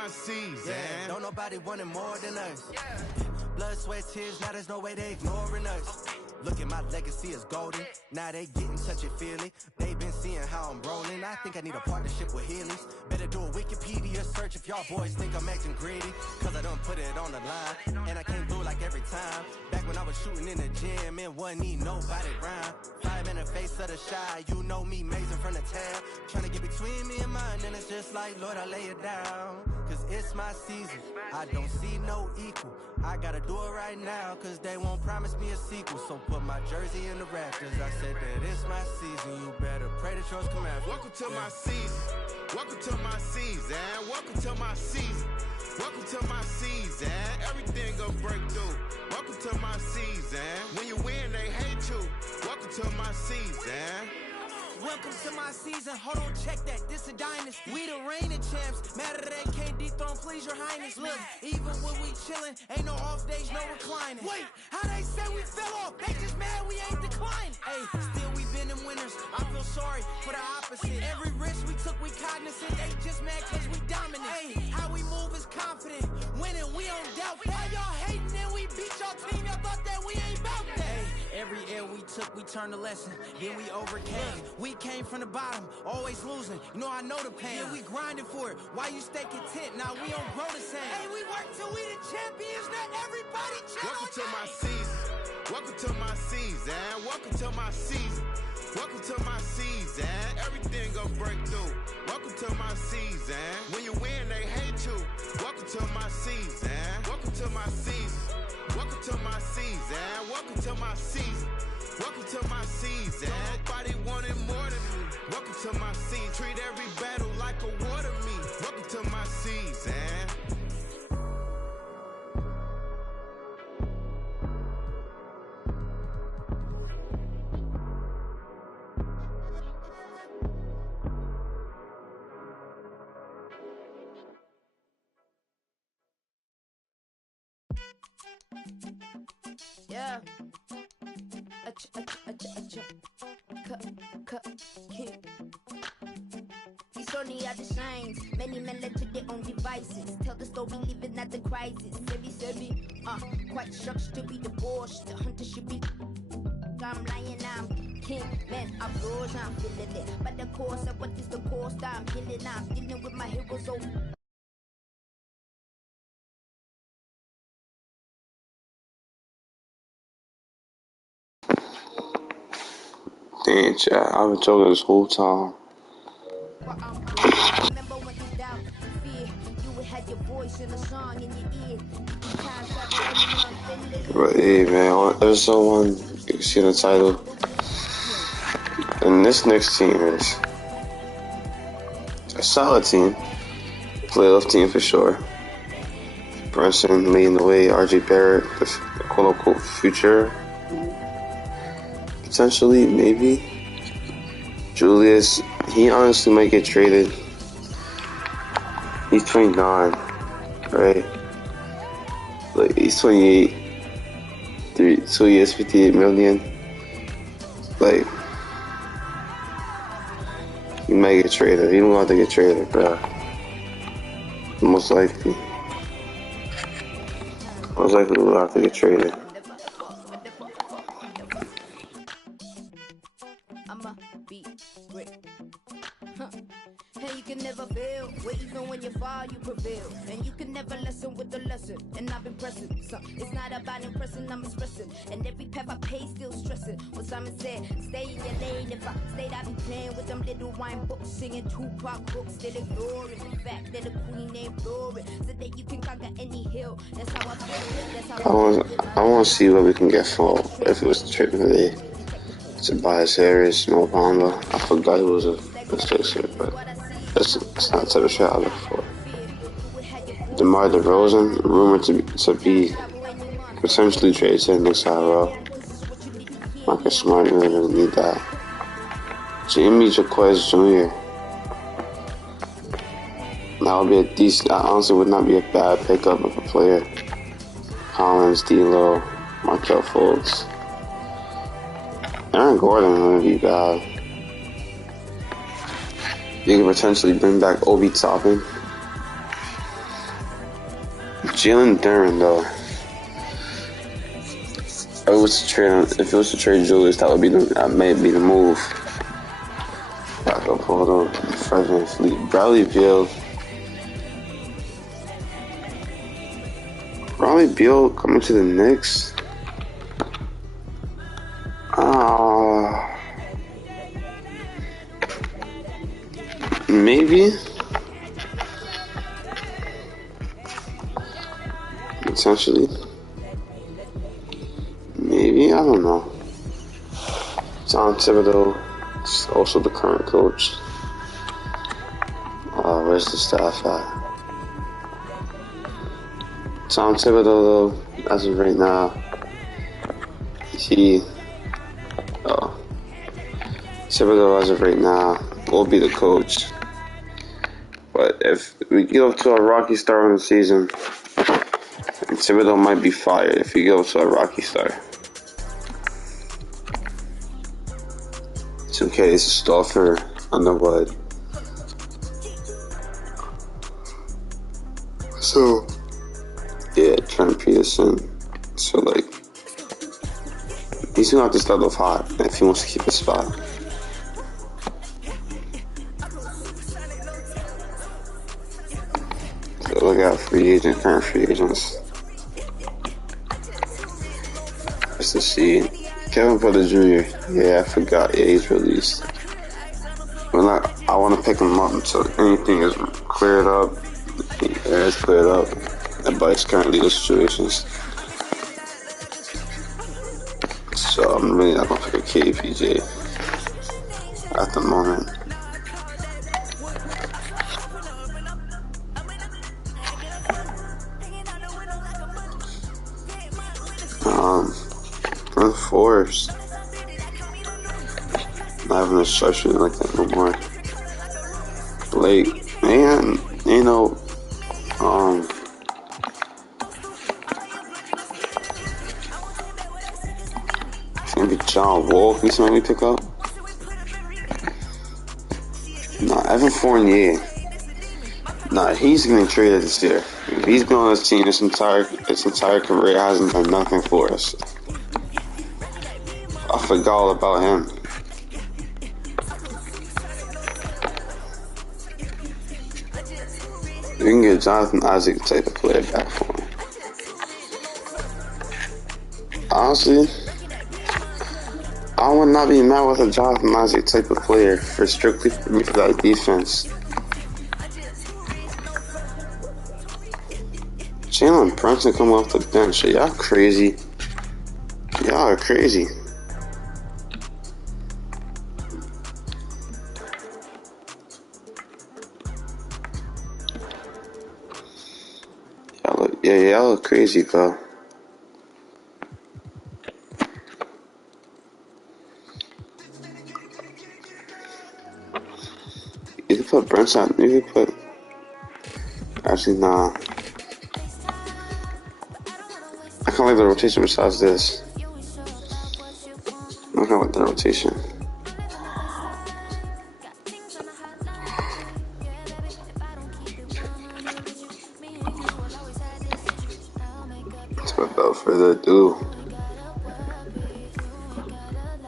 my season. Yeah, don't nobody want it more than us. Blood, sweat, tears, now there's no way they ignoring us. Look at my legacy is golden. Now they getting touchy-feely. They been seeing how I'm rolling. I think I need a partnership with Healy's. Better do a Wikipedia search if y'all boys think I'm acting greedy. Cause I done put it on the line. And I can't do it like every time. Back when I was shooting in the gym, it wasn't need nobody rhyme. 5 in the face of the shy. You know me, mazing from the tab. Trying to get between me and mine. And it's just like, Lord, I lay it down. Cause it's my season. I don't see no equal. I gotta do it right now. Cause they won't promise me a sequel. So put my jersey in the rafters. I said that it's my season. You better pray that yours come after. Welcome to my season. Welcome to my season. Welcome to my season. Welcome to my season. Everything gon' break through. Welcome to my season. When you win, they hate you. Welcome to my season. Welcome to my season. Hold on, check that. This a dynasty. We the reigning champs. Matter they can't dethrone, please your highness. Look, even when we chillin', ain't no off days, no reclining. Wait, how they say we fell off? They just mad we ain't declining. Hey, still we been them winners. I feel sorry for the opposite. Every risk we took, we cognizant. They just mad cause we dominant. Hey, how we move is confident. Winning, we don't doubt that. Why y'all hating and we beat y'all team? Y'all thought that we ain't bout that. Hey, every L we took, we turned a lesson. Then we overcame. We came from the bottom, always losing. You know I know the pain. Yeah, we grinding for it. Why you stay content? Now we don't grow the same. Hey, we work till we the champions. Not everybody chill. Welcome to my season. Welcome to my season. Welcome to my season. Welcome to my season. Everything gon' break through. Welcome to my season. When you win, they hate you. Welcome to my season. Welcome to my season. Welcome to my season. Welcome to my season. Welcome to my season. Nobody wanted more than me. Welcome to my season. Treat every battle like a war to me. Welcome to my season. Yeah. These only are the signs. Many men led to their own devices. Tell the story, living at the crisis. Quite shocked to be divorced. The hunter should be. I'm lying, I'm king. Man, I'm rose, I'm feeling it. But the course of what is the course? I'm healing, I'm dealing with my heroes. Oh. Damn, chat, I've been talking this whole time. But hey, man, on episode 1, you can see the title. And this Knicks team is a solid team. Playoff team for sure. Brunson leading the way, RJ Barrett, the quote-unquote future. Potentially, maybe. Julius, he honestly might get traded. He's 29, right? Like, he's 28. 2 years, 58 million. Like, he might get traded. He don't have to get traded, bro. Most likely. Most likely we'll have to get traded. And you can never fail, where even when you fall, you prevail. And you can never lessen with the lesson. And I've been pressing, so it's not about impressing, I'm expressing. And every path I pay, still stressing. What Simon said, stay in your lane. If I stayed, I'd be playing with them little wine books, singing Tupac books, still ignoring the fact that the queen ain't flooring. So that you can conquer any hill. That's how I feel, that's how I want to see what we can get for if it was trade today. Tobias Harris, Mo Bamba. I forgot he was a Sixer, but that's not the type of shit I look for. DeMar DeRozan, rumored to be potentially traded to the Knicks IRL. Marcus Smart, really doesn't need that. Jimmy Jaquez Jr. That would be a decent. Honestly, would not be a bad pickup of a player. Collins, D'Lo, Markelle Fultz. Aaron Gordon wouldn't be bad. You could potentially bring back Obi Toppin. Jalen Duren, though. If it was to trade Julius, that may be the move. Back up, hold on. Fred VanVleet. Bradley Beal coming to the Knicks. Maybe. Potentially. Maybe, I don't know. Tom Thibodeau is also the current coach. Where's the staff at? Tom Thibodeau, though, as of right now, Thibodeau, as of right now, will be the coach. But if we get up to a rocky start on the season, Thibodeau might be fired if we get up to a rocky start. 2K is a stoffer Underwood. So, yeah, Trent Peterson. So, like, he's gonna have to start off hot if he wants to keep his spot. So, look out, current free agents. Let's just see. Kevin Porter Jr. Yeah, I forgot. Yeah, he's released. But I want to pick him up until anything is cleared up. Yeah, it's cleared up. But it's currently the situations. So I'm really not gonna pick a KPJ at the moment. Force. Not having a structure like that no more. Blake, man, you know, maybe John Wall, he's gonna be pick up. Nah, Evan Fournier. Nah, he's getting traded this year. He's been on this team his entire career, hasn't done nothing for us. I forgot all about him. We can get Jonathan Isaac type of player back for him. Honestly, I would not be mad with a Jonathan Isaac type of player for that defense. Jalen Brunson coming off the bench. Y'all crazy. Y'all are crazy. Y'all look crazy, bro. You can put Brunson. You can put. Actually, nah. I can't like the rotation besides this. I can't like the rotation. Without further ado,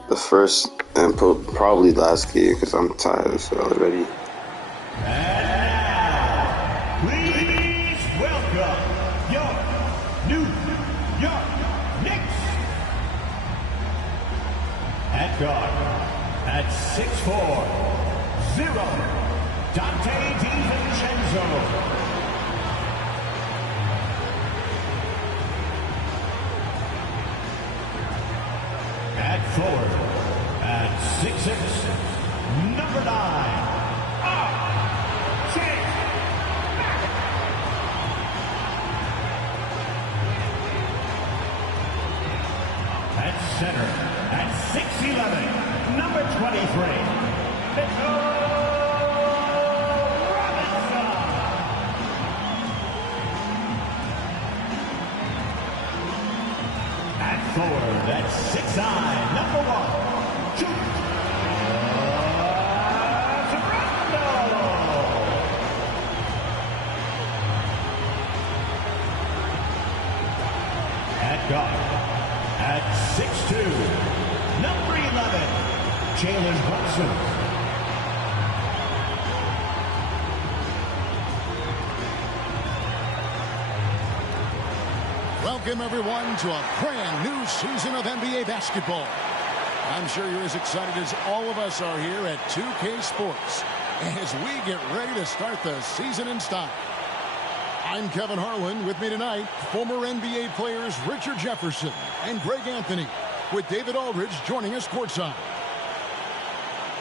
the first and probably last game because I'm tired of it already. And now, please welcome your New York Knicks. At guard, at 6'4", 0, Dante DiVincenzo. At forward, at 6'6", number 9, R.J. At center, at 6'11", number 23, Mitchell Robinson. At forward, at 6'9", number 1, Julius Randle. guard. At 6'2", number 11, Jalen Brunson. Welcome, everyone, to a brand new season of NBA basketball. I'm sure you're as excited as all of us are here at 2K Sports as we get ready to start the season in style. I'm Kevin Harlan. With me tonight, former NBA players Richard Jefferson and Greg Anthony, with David Aldridge joining us courtside.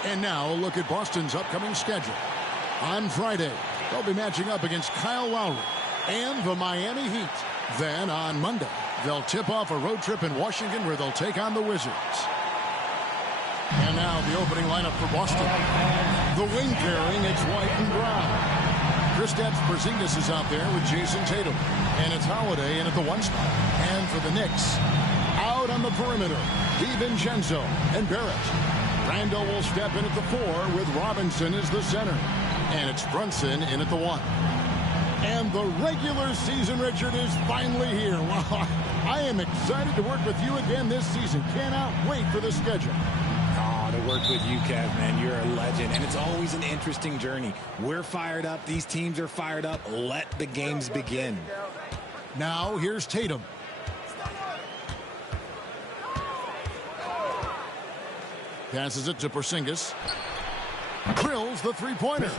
And now a look at Boston's upcoming schedule. On Friday, they'll be matching up against Kyle Lowry and the Miami Heat. Then on Monday, they'll tip off a road trip in Washington where they'll take on the Wizards. And now the opening lineup for Boston. The wing pairing, it's White and Brown. Kristaps Porzingis is out there with Jason Tatum. And it's Holiday in at the 1 spot. And for the Knicks, out on the perimeter, DiVincenzo and Barrett. Randall will step in at the 4 with Robinson as the center. And it's Brunson in at the 1. And the regular season, Richard, is finally here. Wow, I am excited to work with you again this season. Cannot wait for the schedule. Oh, to work with you, Kev, man. You're a legend, and it's always an interesting journey. We're fired up. These teams are fired up. Let the games begin. Now, here's Tatum. Passes it to Porzingis. Drills the three-pointer.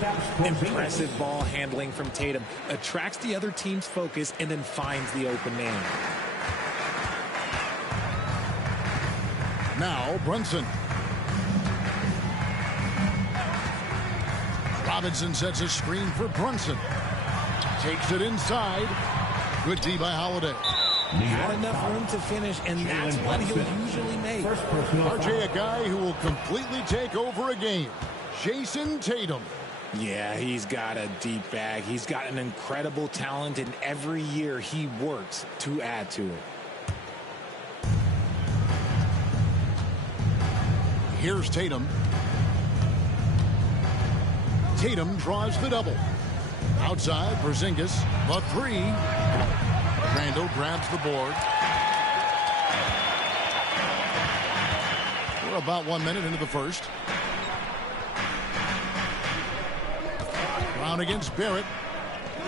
Impressive ball handling from Tatum. Attracts the other team's focus and then finds the open man. Now Brunson. Robinson sets a screen for Brunson. Takes it inside. Good D by Holiday. Not enough room to finish, and that's what he'll usually make. RJ, a guy who will completely take over a game. Jason Tatum. Yeah, he's got a deep bag. He's got an incredible talent, and every year he works to add to it. Here's Tatum. Tatum draws the double. Outside, Porzingis, the 3. Randall grabs the board. We're about 1 minute into the first. Brown against Barrett.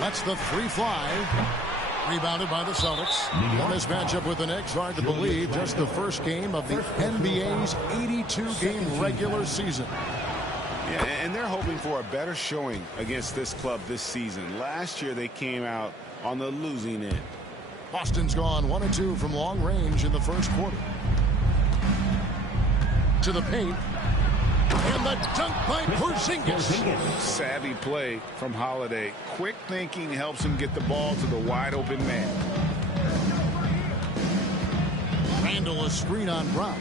Lets the 3 fly. Rebounded by the Celtics. On this matchup with the Knicks, hard to believe, just the first game of the NBA's 82-game regular season. Yeah, and they're hoping for a better showing against this club this season. Last year, they came out on the losing end. Boston's gone 1 of 2 from long range in the first quarter. To the paint. And the dunk by Porzingis. Savvy play from Holiday. Quick thinking helps him get the ball to the wide open man. Randall a screen on Brown.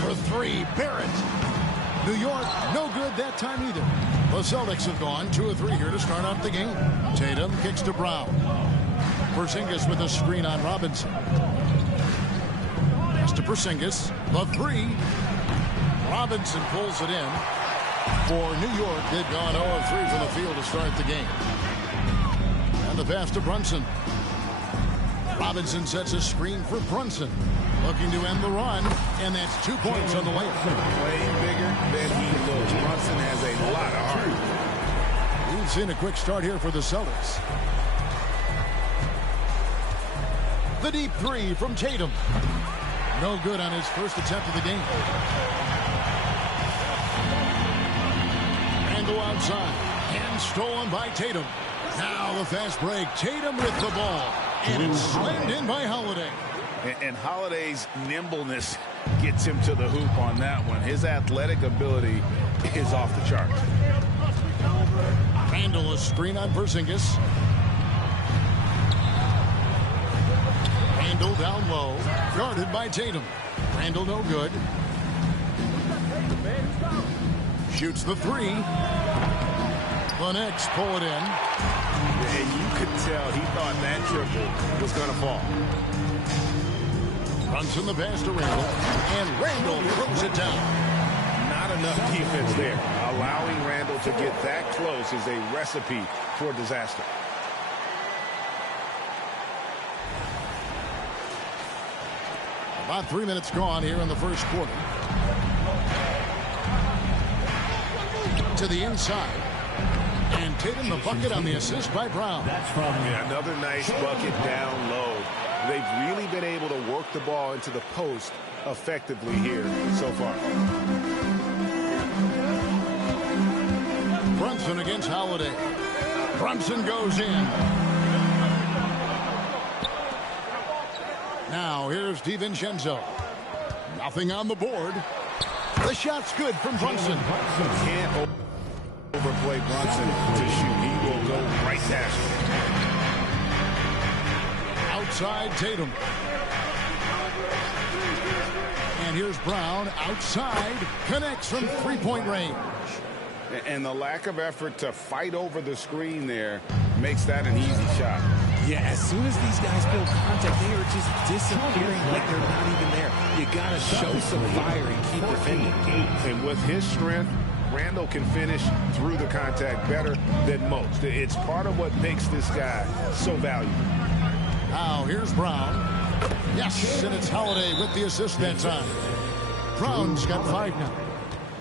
For 3, Barrett. New York, no good that time either. The Celtics have gone 2 of 3 here to start off the game. Tatum kicks to Brown. Porzingis with a screen on Robinson. Pass to Porzingis. The 3. Robinson pulls it in. For New York, they've gone 0 of 3 from the field to start the game. And the pass to Brunson. Robinson sets a screen for Brunson. Looking to end the run, and that's 2 points on the layup. Playing bigger than he looks. Brunson has a lot of heart. We've seen a quick start here for the Celtics. The deep 3 from Tatum. No good on his first attempt of the game. Randall outside. And stolen by Tatum. Now the fast break. Tatum with the ball. And it's slammed in by Holiday. And Holiday's nimbleness gets him to the hoop on that one. His athletic ability is off the charts. Randall a screen on Porzingis. Randall down low. Guarded by Tatum. Randall no good. Shoots the 3. The Knicks pull it in. And you could tell he thought that triple was going to fall. Runs in the pass to Randall. And Randall throws it down. Not enough defense there. Allowing Randall to get that close is a recipe for disaster. About 3 minutes gone here in the first quarter. To the inside. And Tatum the bucket on the assist by Brown. That's from another nice bucket down low. They've really been able to work the ball into the post effectively here so far. Brunson against Holiday. Brunson goes in. Now here's DiVincenzo. Nothing on the board. The shot's good from Brunson. Can't overplay Brunson to shoot. He will go right past him. Outside Tatum. And here's Brown outside. Connects from three-point range. And the lack of effort to fight over the screen there makes that an easy shot. Yeah, as soon as these guys feel contact, they are just disappearing like they're not even there. You got to show some fire and keep defending. And with his strength, Randall can finish through the contact better than most. It's part of what makes this guy so valuable. Now here's Brown. Yes, and it's Holiday with the assist that time. Brown's got 5 now.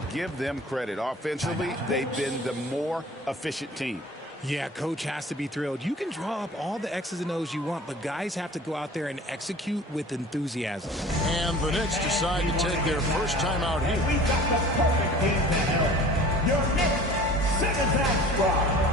Give them credit. Offensively, they've been the more efficient team. Yeah, coach has to be thrilled. You can draw up all the X's and O's you want, but guys have to go out there and execute with enthusiasm. And the Knicks decide to take their first time out here. We got the perfect game to help. Your Knicks center-back squad.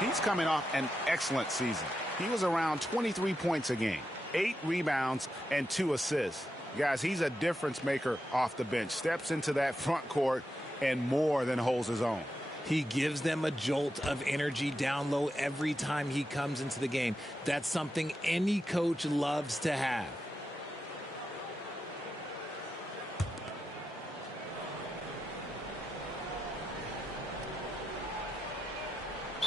He's coming off an excellent season. He was around 23 points a game, 8 rebounds, and 2 assists. Guys, he's a difference maker off the bench. Steps into that front court and more than holds his own. He gives them a jolt of energy down low every time he comes into the game. That's something any coach loves to have.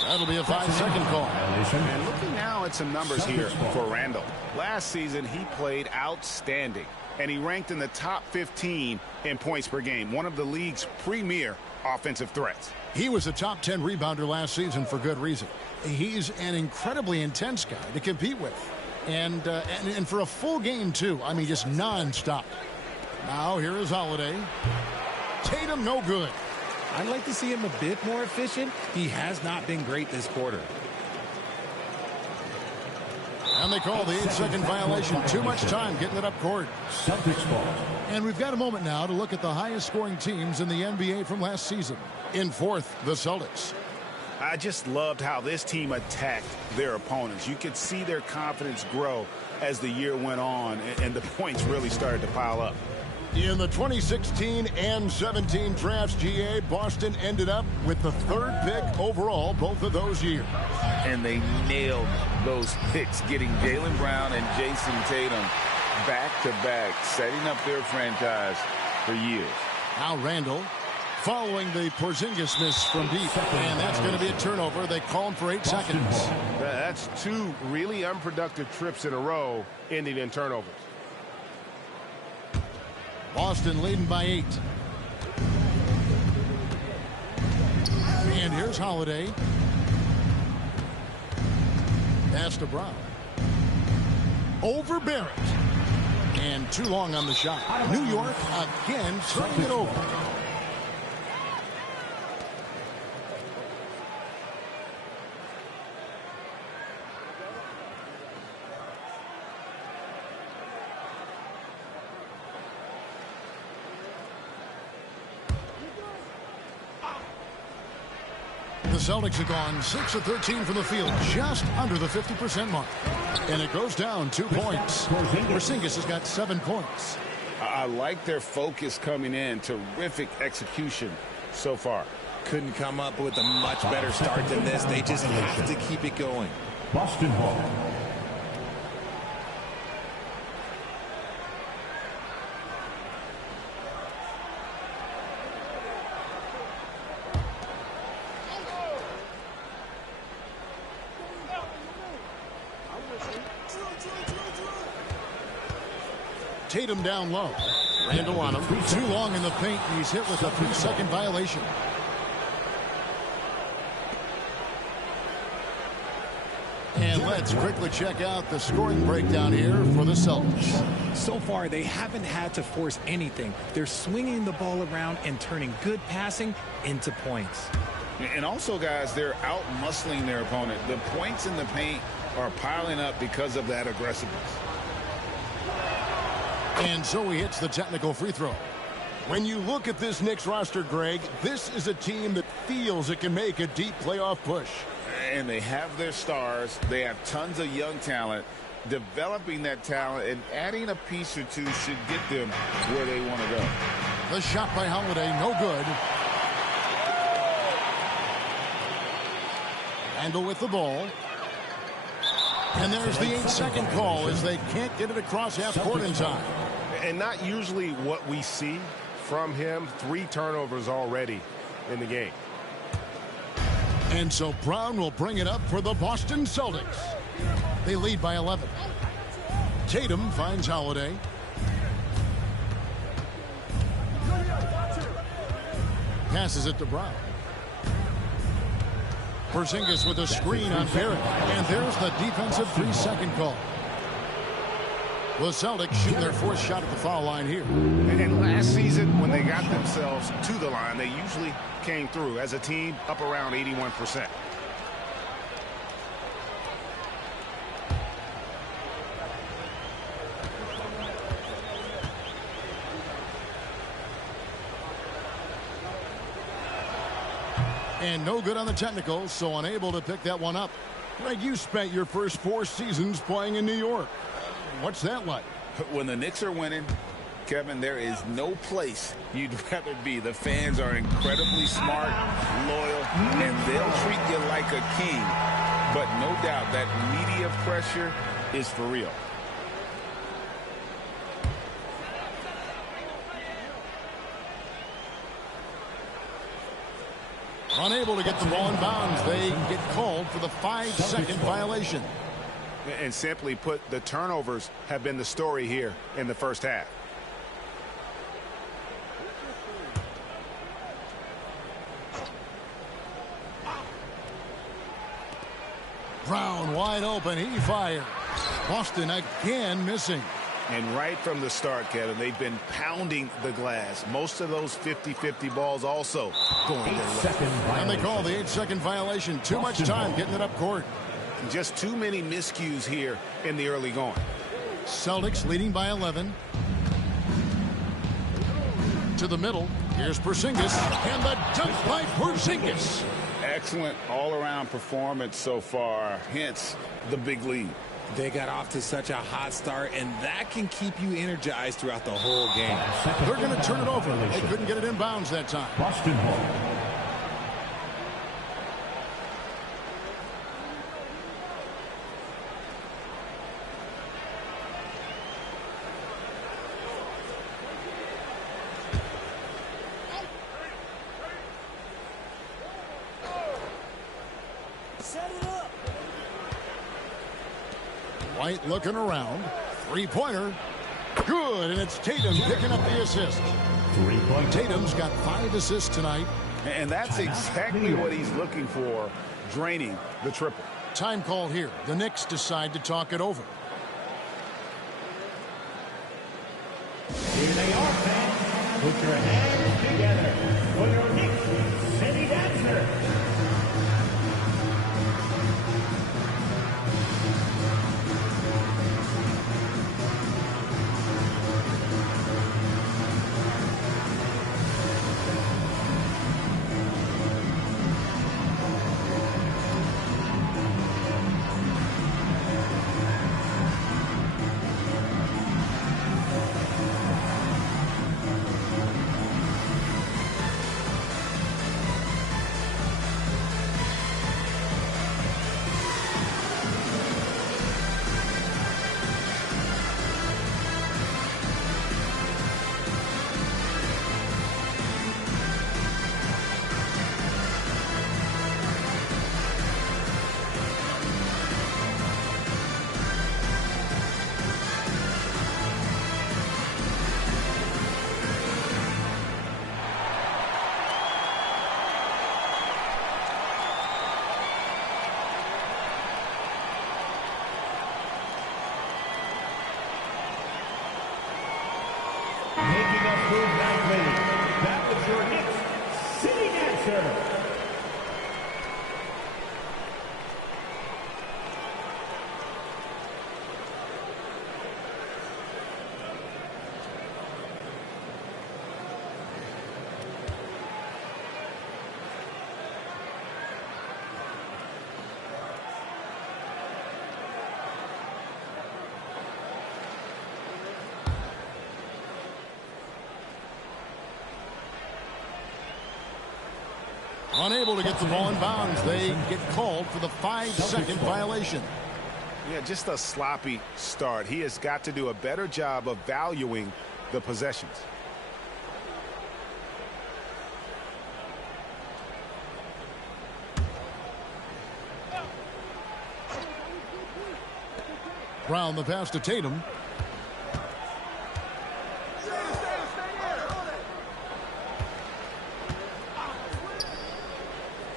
That'll be a 5-second call. And looking now at some numbers here for Randall. Last season, he played outstanding, and he ranked in the top 15 in points per game, one of the league's premier offensive threats. He was a top 10 rebounder last season for good reason. He's an incredibly intense guy to compete with. And for a full game, too. I mean, just nonstop. Now, here is Holiday. Tatum, no good. I'd like to see him a bit more efficient. He has not been great this quarter. And they call the 8-second violation. Too much time getting it up court. And we've got a moment now to look at the highest scoring teams in the NBA from last season. In fourth, the Celtics. I just loved how this team attacked their opponents. You could see their confidence grow as the year went on, and the points really started to pile up. In the 2016 and 17 drafts, GA, Boston ended up with the 3rd pick overall both of those years. And they nailed those picks, getting Jaylen Brown and Jason Tatum back-to-back, setting up their franchise for years. Now Randall following the Porzingis miss from deep. And that's going to be a turnover. They call him for 8 seconds. That's 2 really unproductive trips in a row ending in turnovers. Boston leading by 8. And here's Holiday. Pass to Brown. Over Barrett. And too long on the shot. New York again turning it over. The Celtics have gone 6 of 13 from the field, just under the 50% mark. And it goes down 2 points. Porzingis has got 7 points. I like their focus coming in. Terrific execution so far. Couldn't come up with a much better start than this. They just have to keep it going. Boston Hall. Tatum down low. Randall on him. Too long in the paint, and he's hit with a 3-second violation. And let's quickly check out the scoring breakdown here for the Celtics. So far, they haven't had to force anything. They're swinging the ball around and turning good passing into points. And also, guys, they're out-muscling their opponent. The points in the paint are piling up because of that aggressiveness. And so he hits the technical free throw. When you look at this Knicks roster, Greg, this is a team that feels it can make a deep playoff push. And they have their stars. They have tons of young talent. Developing that talent and adding a piece or two should get them where they want to go. The shot by Holiday, no good. Randall with the ball. And there's the 8-second call as they can't get it across half court in time. And not usually what we see from him. 3 turnovers already in the game. And so Brown will bring it up for the Boston Celtics. They lead by 11. Tatum finds Holiday. Passes it to Brown. Porzingis with a screen on Barrett. And there's the defensive 3-second call. The Celtics shoot their 4th shot at the foul line here. And last season, when they got themselves to the line, they usually came through as a team up around 81%. And no good on the technical, so unable to pick that one up. Greg, you spent your first 4 seasons playing in New York. What's that like? When the Knicks are winning, Kevin, there is no place you'd rather be. The fans are incredibly smart, loyal, and they'll treat you like a king. But no doubt that media pressure is for real. Unable to get the ball in bounds. They get called for the 5-second violation. And simply put, the turnovers have been the story here in the first half. Brown wide open. He fires. Boston again missing. And right from the start, Kevin, they've been pounding the glass. Most of those 50-50 balls also going their way. And they call the 8-second violation. Too much time getting it up court. Just too many miscues here in the early going. Celtics leading by 11. To the middle. Here's Porzingis. And the dunk by Porzingis. Excellent all-around performance so far. Hence the big lead. They got off to such a hot start, and that can keep you energized throughout the whole game. They're going to turn it over. They couldn't get it in bounds that time. Boston Hall. White looking around. 3-pointer. Good, and it's Tatum picking up the assist. 3-point. Tatum's got 5 assists tonight. And that's exactly what he's looking for, draining the triple. Time call here. The Knicks decide to talk it over. Here they are, fans. Put your hands together for your Knicks City Dancer. service. Unable to get the ball in bounds. They get called for the 5-second violation. Yeah, just a sloppy start. He has got to do a better job of valuing the possessions. Brown the pass to Tatum.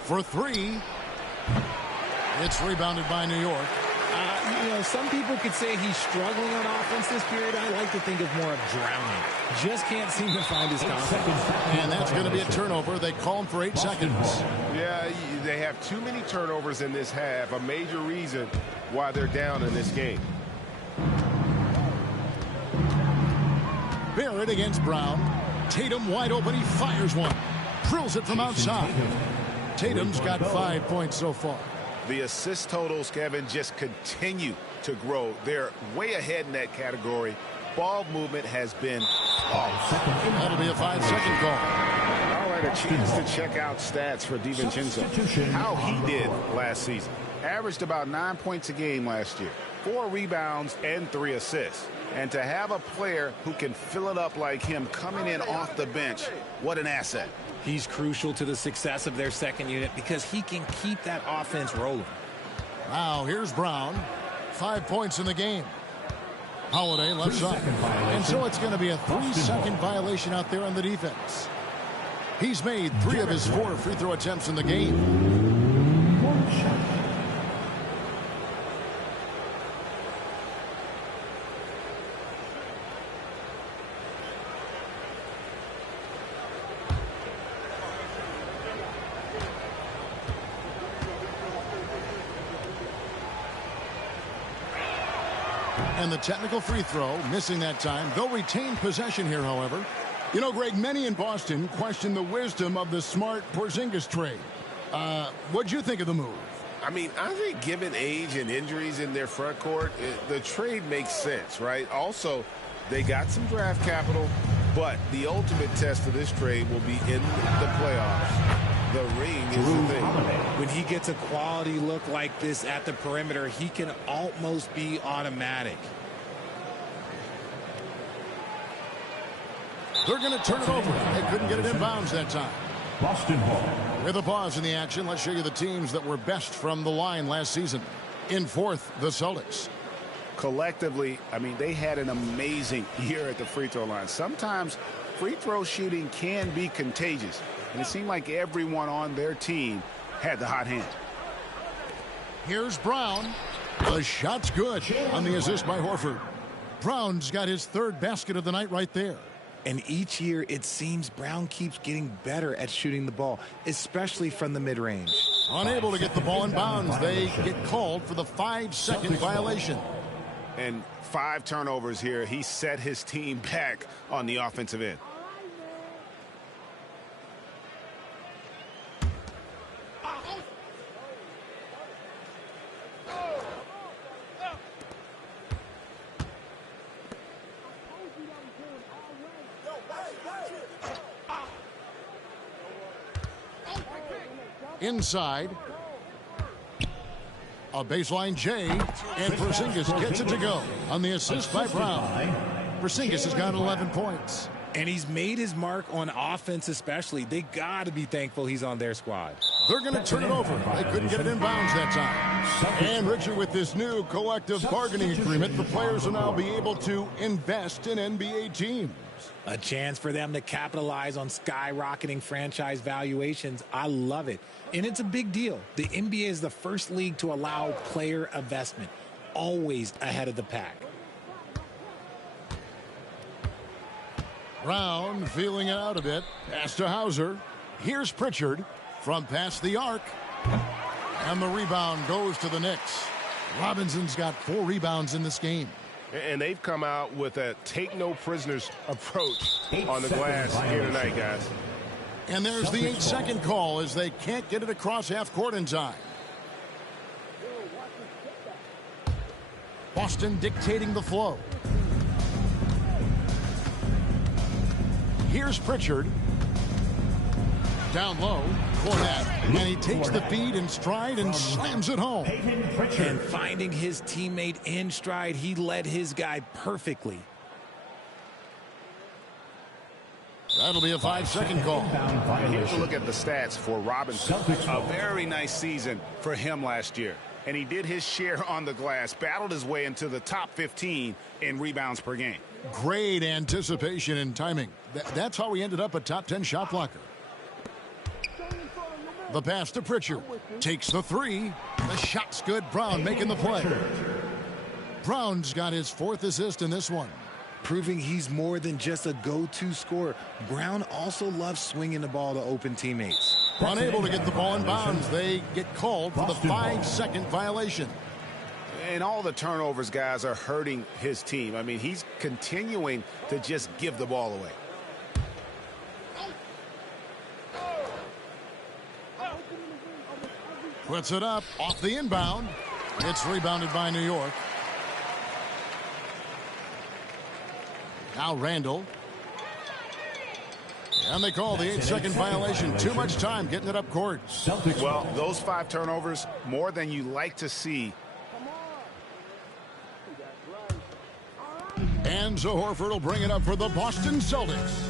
For three. It's rebounded by New York. You know, some people could say he's struggling on offense this period. I like to think of more of drowning. Just can't seem to find his confidence. And that's going to be a turnover. They call him for 8 seconds. Yeah, they have too many turnovers in this half. A major reason why they're down in this game. Barrett against Brown. Tatum wide open. He fires one. Drills it from outside. Tatum's got 5 points so far. The assist totals, Kevin, just continue to grow. They're way ahead in that category. Ball movement has been off. That'll be a 5-second call. All right, a chance to check out stats for DiVincenzo. How he did last season. Averaged about 9 points a game last year. 4 rebounds and 3 assists. And to have a player who can fill it up like him coming in off the bench, what an asset. He's crucial to the success of their second unit because he can keep that offense rolling. Now here's Brown. 5 points in the game. Holiday left side. And so it's going to be a 3-second violation out there on the defense. He's made 3 of his 4 free throw attempts in the game. And the technical free throw, missing that time. They'll retain possession here, however. You know, Greg, many in Boston question the wisdom of the Smart Porzingis trade. What'd you think of the move? I mean, I think given age and injuries in their front court, the trade makes sense, right? Also, they got some draft capital, but the ultimate test of this trade will be in the playoffs. The ring is the thing. When he gets a quality look like this at the perimeter, he can almost be automatic. They're going to turn it over. They couldn't get it in bounds that time. Boston ball. With a pause in the action, let's show you the teams that were best from the line last season. In fourth, the Celtics. Collectively, I mean, they had an amazing year at the free throw line. Sometimes free throw shooting can be contagious. And it seemed like everyone on their team had the hot hand. Here's Brown. The shot's good on the assist by Horford. Brown's got his 3rd basket of the night right there. And each year, it seems Brown keeps getting better at shooting the ball, especially from the mid-range. Unable to get the ball in bounds. They get called for the 5-second violation. And 5 turnovers here. He set his team back on the offensive end. Inside. A baseline J, and Porzingis gets it to go on the assist by Brown. Porzingis has got 11 points. And he's made his mark on offense especially. They got to be thankful he's on their squad. They're going to turn it over. They couldn't get it in bounds that time. And, Richard, with this new collective bargaining agreement, the players will now be able to invest in NBA teams. A chance for them to capitalize on skyrocketing franchise valuations. I love it. And it's a big deal. The NBA is the first league to allow player investment, always ahead of the pack. Brown feeling it out a bit. Pass to Hauser. Here's Pritchard. from past the arc. And the rebound goes to the Knicks. Robinson's got 4 rebounds in this game. And they've come out with a take-no-prisoners approach on the glass here tonight, guys. And there's the 8-second call as they can't get it across half court in time. Boston dictating the flow. Here's Pritchard. Down low, Cornette. And he takes the feed in stride and slams it home. And finding his teammate in stride, he led his guy perfectly. That'll be a 5-second call. Here's a look at the stats for Robinson. A very nice season for him last year. And he did his share on the glass, battled his way into the top 15 in rebounds per game. Great anticipation and timing. That's how he ended up a top 10 shot blocker. The pass to Pritchard. Takes the 3. The shot's good. Brown making the play. Brown's got his 4th assist in this one. Proving he's more than just a go-to scorer. Brown also loves swinging the ball to open teammates. Unable to get the ball in bounds. They get called for the 5-second violation. And all the turnovers, guys, are hurting his team. I mean, he's continuing to just give the ball away. Puts it up off the inbound. It's rebounded by New York. Now Randall. And they call the 8-second violation. Too much time getting it up court. Well, those 5 turnovers, more than you like to see. And so Horford will bring it up for the Boston Celtics.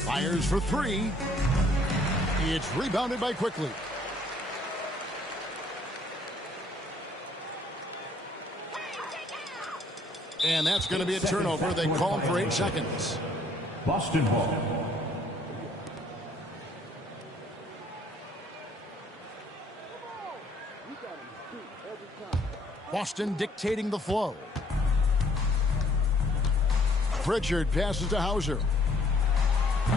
Fires for 3. It's rebounded by Quickly. And that's going to be a turnover. They call him for 8 seconds. Boston ball. Boston dictating the flow. Pritchard passes to Hauser.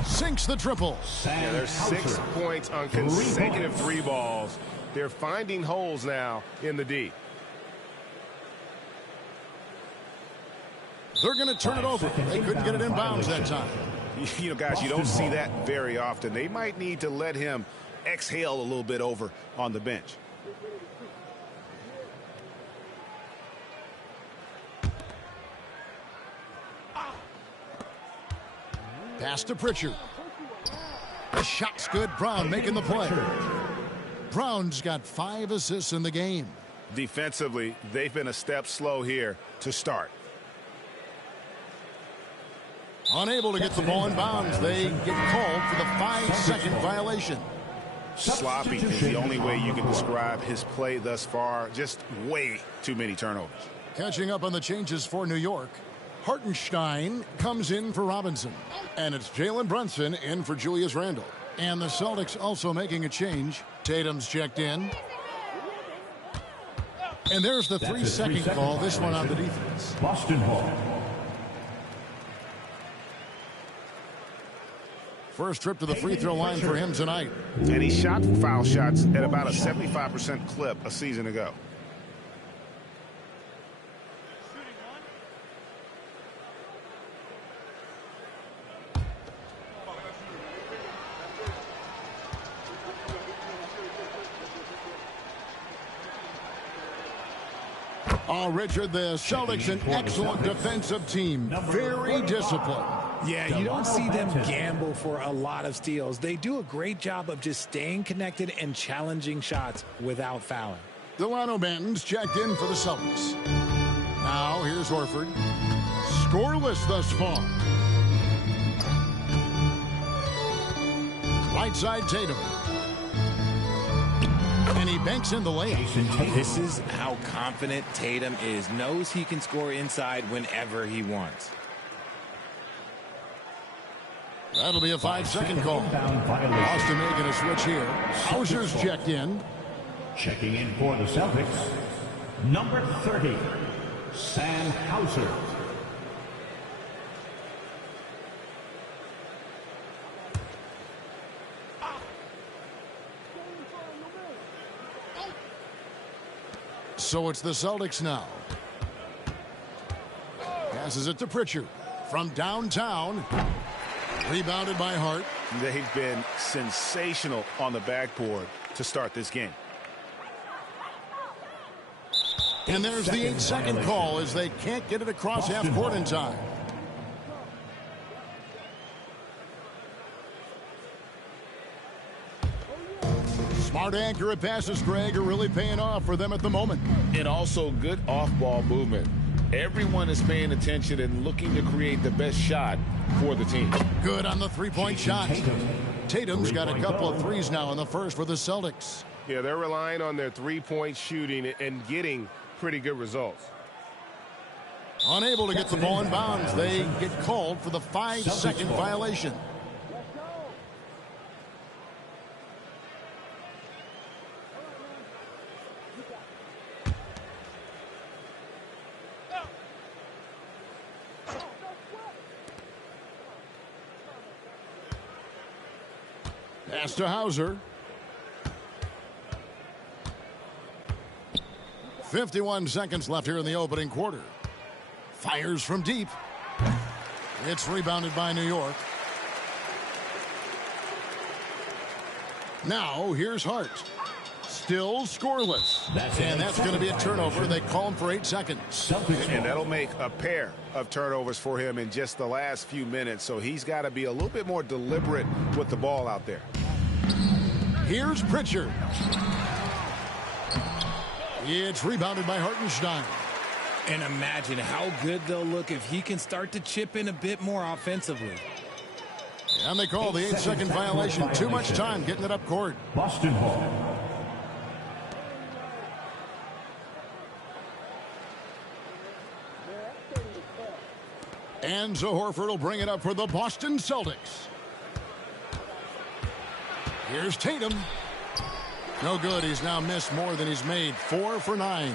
Sinks the triple. Yeah, there's 6 points on consecutive 3 balls. They're finding holes now in the D. They're going to turn it over. They couldn't get it in bounds that time. You know, guys, you don't see that very often. They might need to let him exhale a little bit over on the bench. Pass to Pritchard. The shot's good. Brown making the play. Brown's got 5 assists in the game. Defensively, they've been a step slow here to start. Unable to get the ball in bounds. They get called for the 5-second violation. Sloppy is the only way you can describe his play thus far. Just way too many turnovers. Catching up on the changes for New York. Hartenstein comes in for Robinson. And it's Jalen Brunson in for Julius Randle. And the Celtics also making a change. Tatum's checked in. And there's the 3-second call. This one on the defense. Boston ball. First trip to the free throw line for him tonight. And he shot foul shots at about a 75% clip a season ago. Oh, Richard, the Celtics, an excellent defensive team. Very disciplined. Yeah, you don't see them gamble for a lot of steals. They do a great job of just staying connected and challenging shots without fouling. Delano Banton's checked in for the Celtics. Now, here's Horford. Scoreless thus far. Right side, Tatum. And he banks in the layup. This is how confident Tatum is. Knows he can score inside whenever he wants. That'll be a 5-second call. Boston making a switch here. Hauser's checked in. Checking in for the Celtics, number 30, Sam Hauser. So it's the Celtics now. Passes it to Pritchard from downtown. Rebounded by Hart. They've been sensational on the backboard to start this game. And there's the 8-second call as they can't get it across half court in time. Smart accurate passes, Greg, are really paying off for them at the moment. And also good off-ball movement. Everyone is paying attention and looking to create the best shot for the team. Good on the three-point shot. Tatum's got a couple of threes now in the first for the Celtics. Yeah, they're relying on their three-point shooting and getting pretty good results. Unable to get the ball in bounds. They get called for the 5-second violation. Pass to Hauser. 51 seconds left here in the opening quarter. Fires from deep. It's rebounded by New York. Now here's Hart. Still scoreless. And that's going to be a turnover. They call him for 8 seconds. And that'll make a pair of turnovers for him in just the last few minutes. So he's got to be a little bit more deliberate with the ball out there. Here's Pritchard. It's rebounded by Hartenstein. And imagine how good they'll look if he can start to chip in a bit more offensively. And they call the 8-second violation. Too much time getting it up court. Boston ball. And so Horford will bring it up for the Boston Celtics. Here's Tatum. No good. He's now missed more than he's made. 4 for 9.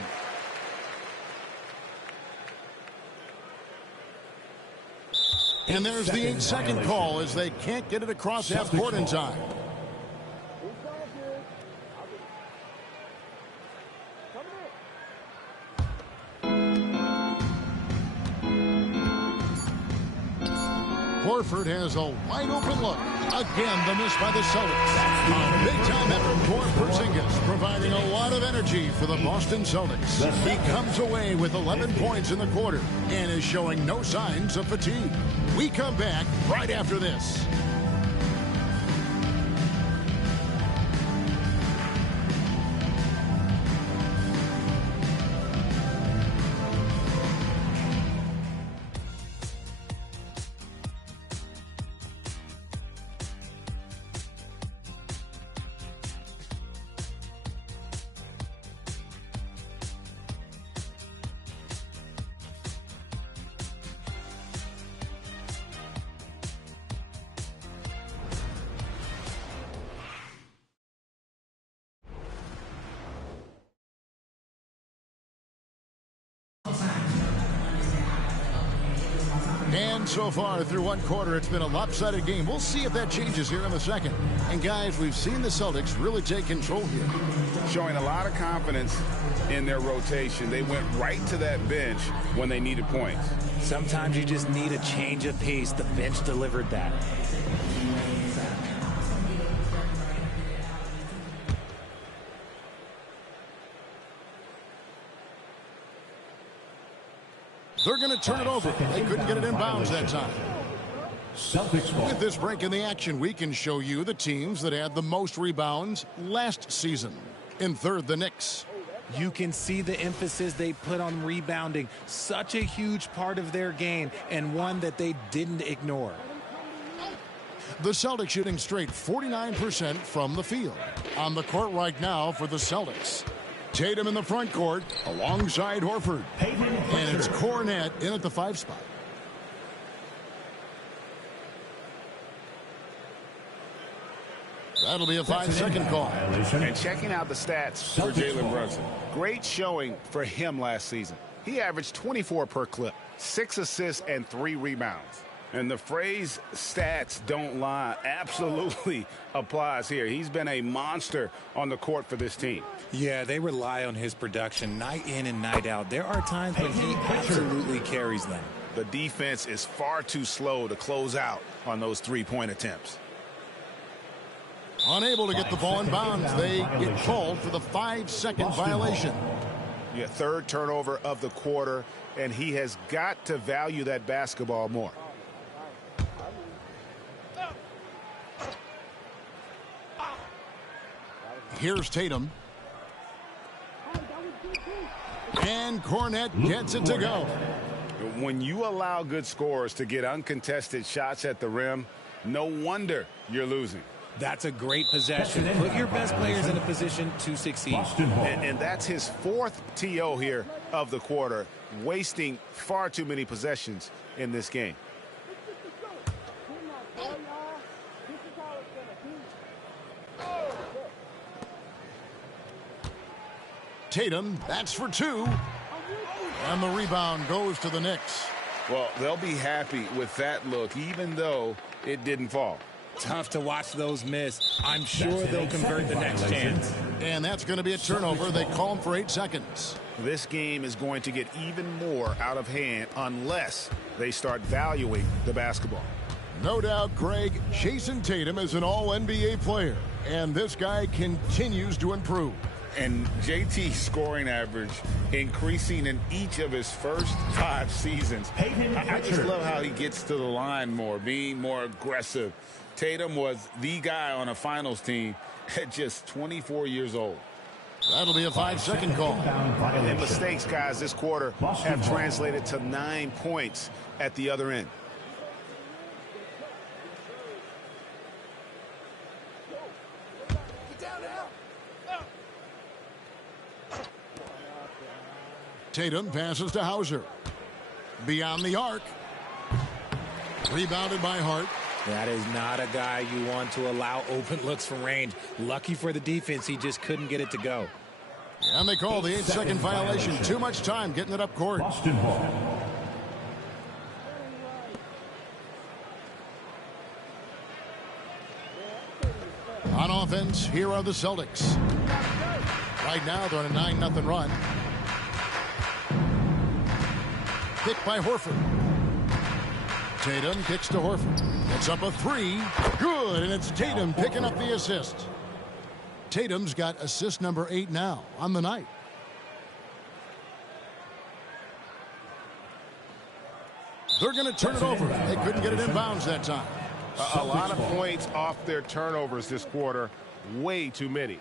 And there's the 8-second call as they can't get it across half court in time. Horford has a wide open look. Again, the miss by the Celtics. A big-time effort for Porzingis, providing a lot of energy for the Boston Celtics. He comes away with 11 points in the quarter and is showing no signs of fatigue. We come back right after this. And so far through one quarter, it's been a lopsided game. We'll see if that changes here in the second. And guys, we've seen the Celtics really take control here. Showing a lot of confidence in their rotation. They went right to that bench when they needed points. Sometimes you just need a change of pace. The bench delivered that. They're going to turn it over. They couldn't get it in bounds that time. With this break in the action, we can show you the teams that had the most rebounds last season. In third, the Knicks. You can see the emphasis they put on rebounding. Such a huge part of their game, and one that they didn't ignore. The Celtics shooting straight 49% from the field. On the court right now for the Celtics. Tatum in the front court alongside Horford. And it's Cornet in at the 5 spot. That'll be a 5-second call. And checking out the stats for Jalen Brunson. Great showing for him last season. He averaged 24 per clip, 6 assists and 3 rebounds. And the phrase stats don't lie absolutely applies here. He's been a monster on the court for this team. Yeah, they rely on his production night in and night out. There are times when he absolutely carries them. The defense is far too slow to close out on those three-point attempts. Unable to get the ball in bounds. They get called for the 5-second violation. Yeah, third turnover of the quarter, and he has got to value that basketball more. Here's Tatum. And Cornette gets it to go. When you allow good scorers to get uncontested shots at the rim, no wonder you're losing. That's a great possession. Put your best players in a position to succeed. And that's his fourth TO here of the quarter, wasting far too many possessions in this game. Tatum, that's for two. And the rebound goes to the Knicks. Well, they'll be happy with that look, even though it didn't fall. Tough to watch those miss. I'm sure they'll convert the next chance. And that's going to be a turnover. They call him for 8 seconds. This game is going to get even more out of hand unless they start valuing the basketball. No doubt, Greg, Jason Tatum is an all-NBA player. And this guy continues to improve. And JT's scoring average increasing in each of his first 5 seasons. I just love how he gets to the line more, being more aggressive. Tatum was the guy on a finals team at just 24 years old. That'll be a 5-second call. And mistakes, guys, this quarter have translated to 9 points at the other end. Tatum passes to Hauser. Beyond the arc. Rebounded by Hart. That is not a guy you want to allow open looks from range. Lucky for the defense, he just couldn't get it to go. And they call the 8-second violation. Too much time getting it up court. On offense, here are the Celtics. Right now, they're on a 9-0 run. Pick by Horford. Tatum kicks to Horford. It's up a 3. Good, and it's Tatum picking up the assist. Tatum's got assist number 8 now on the night. They're going to turn it over. They couldn't get it in bounds that time. A lot of points off their turnovers this quarter. Way too many.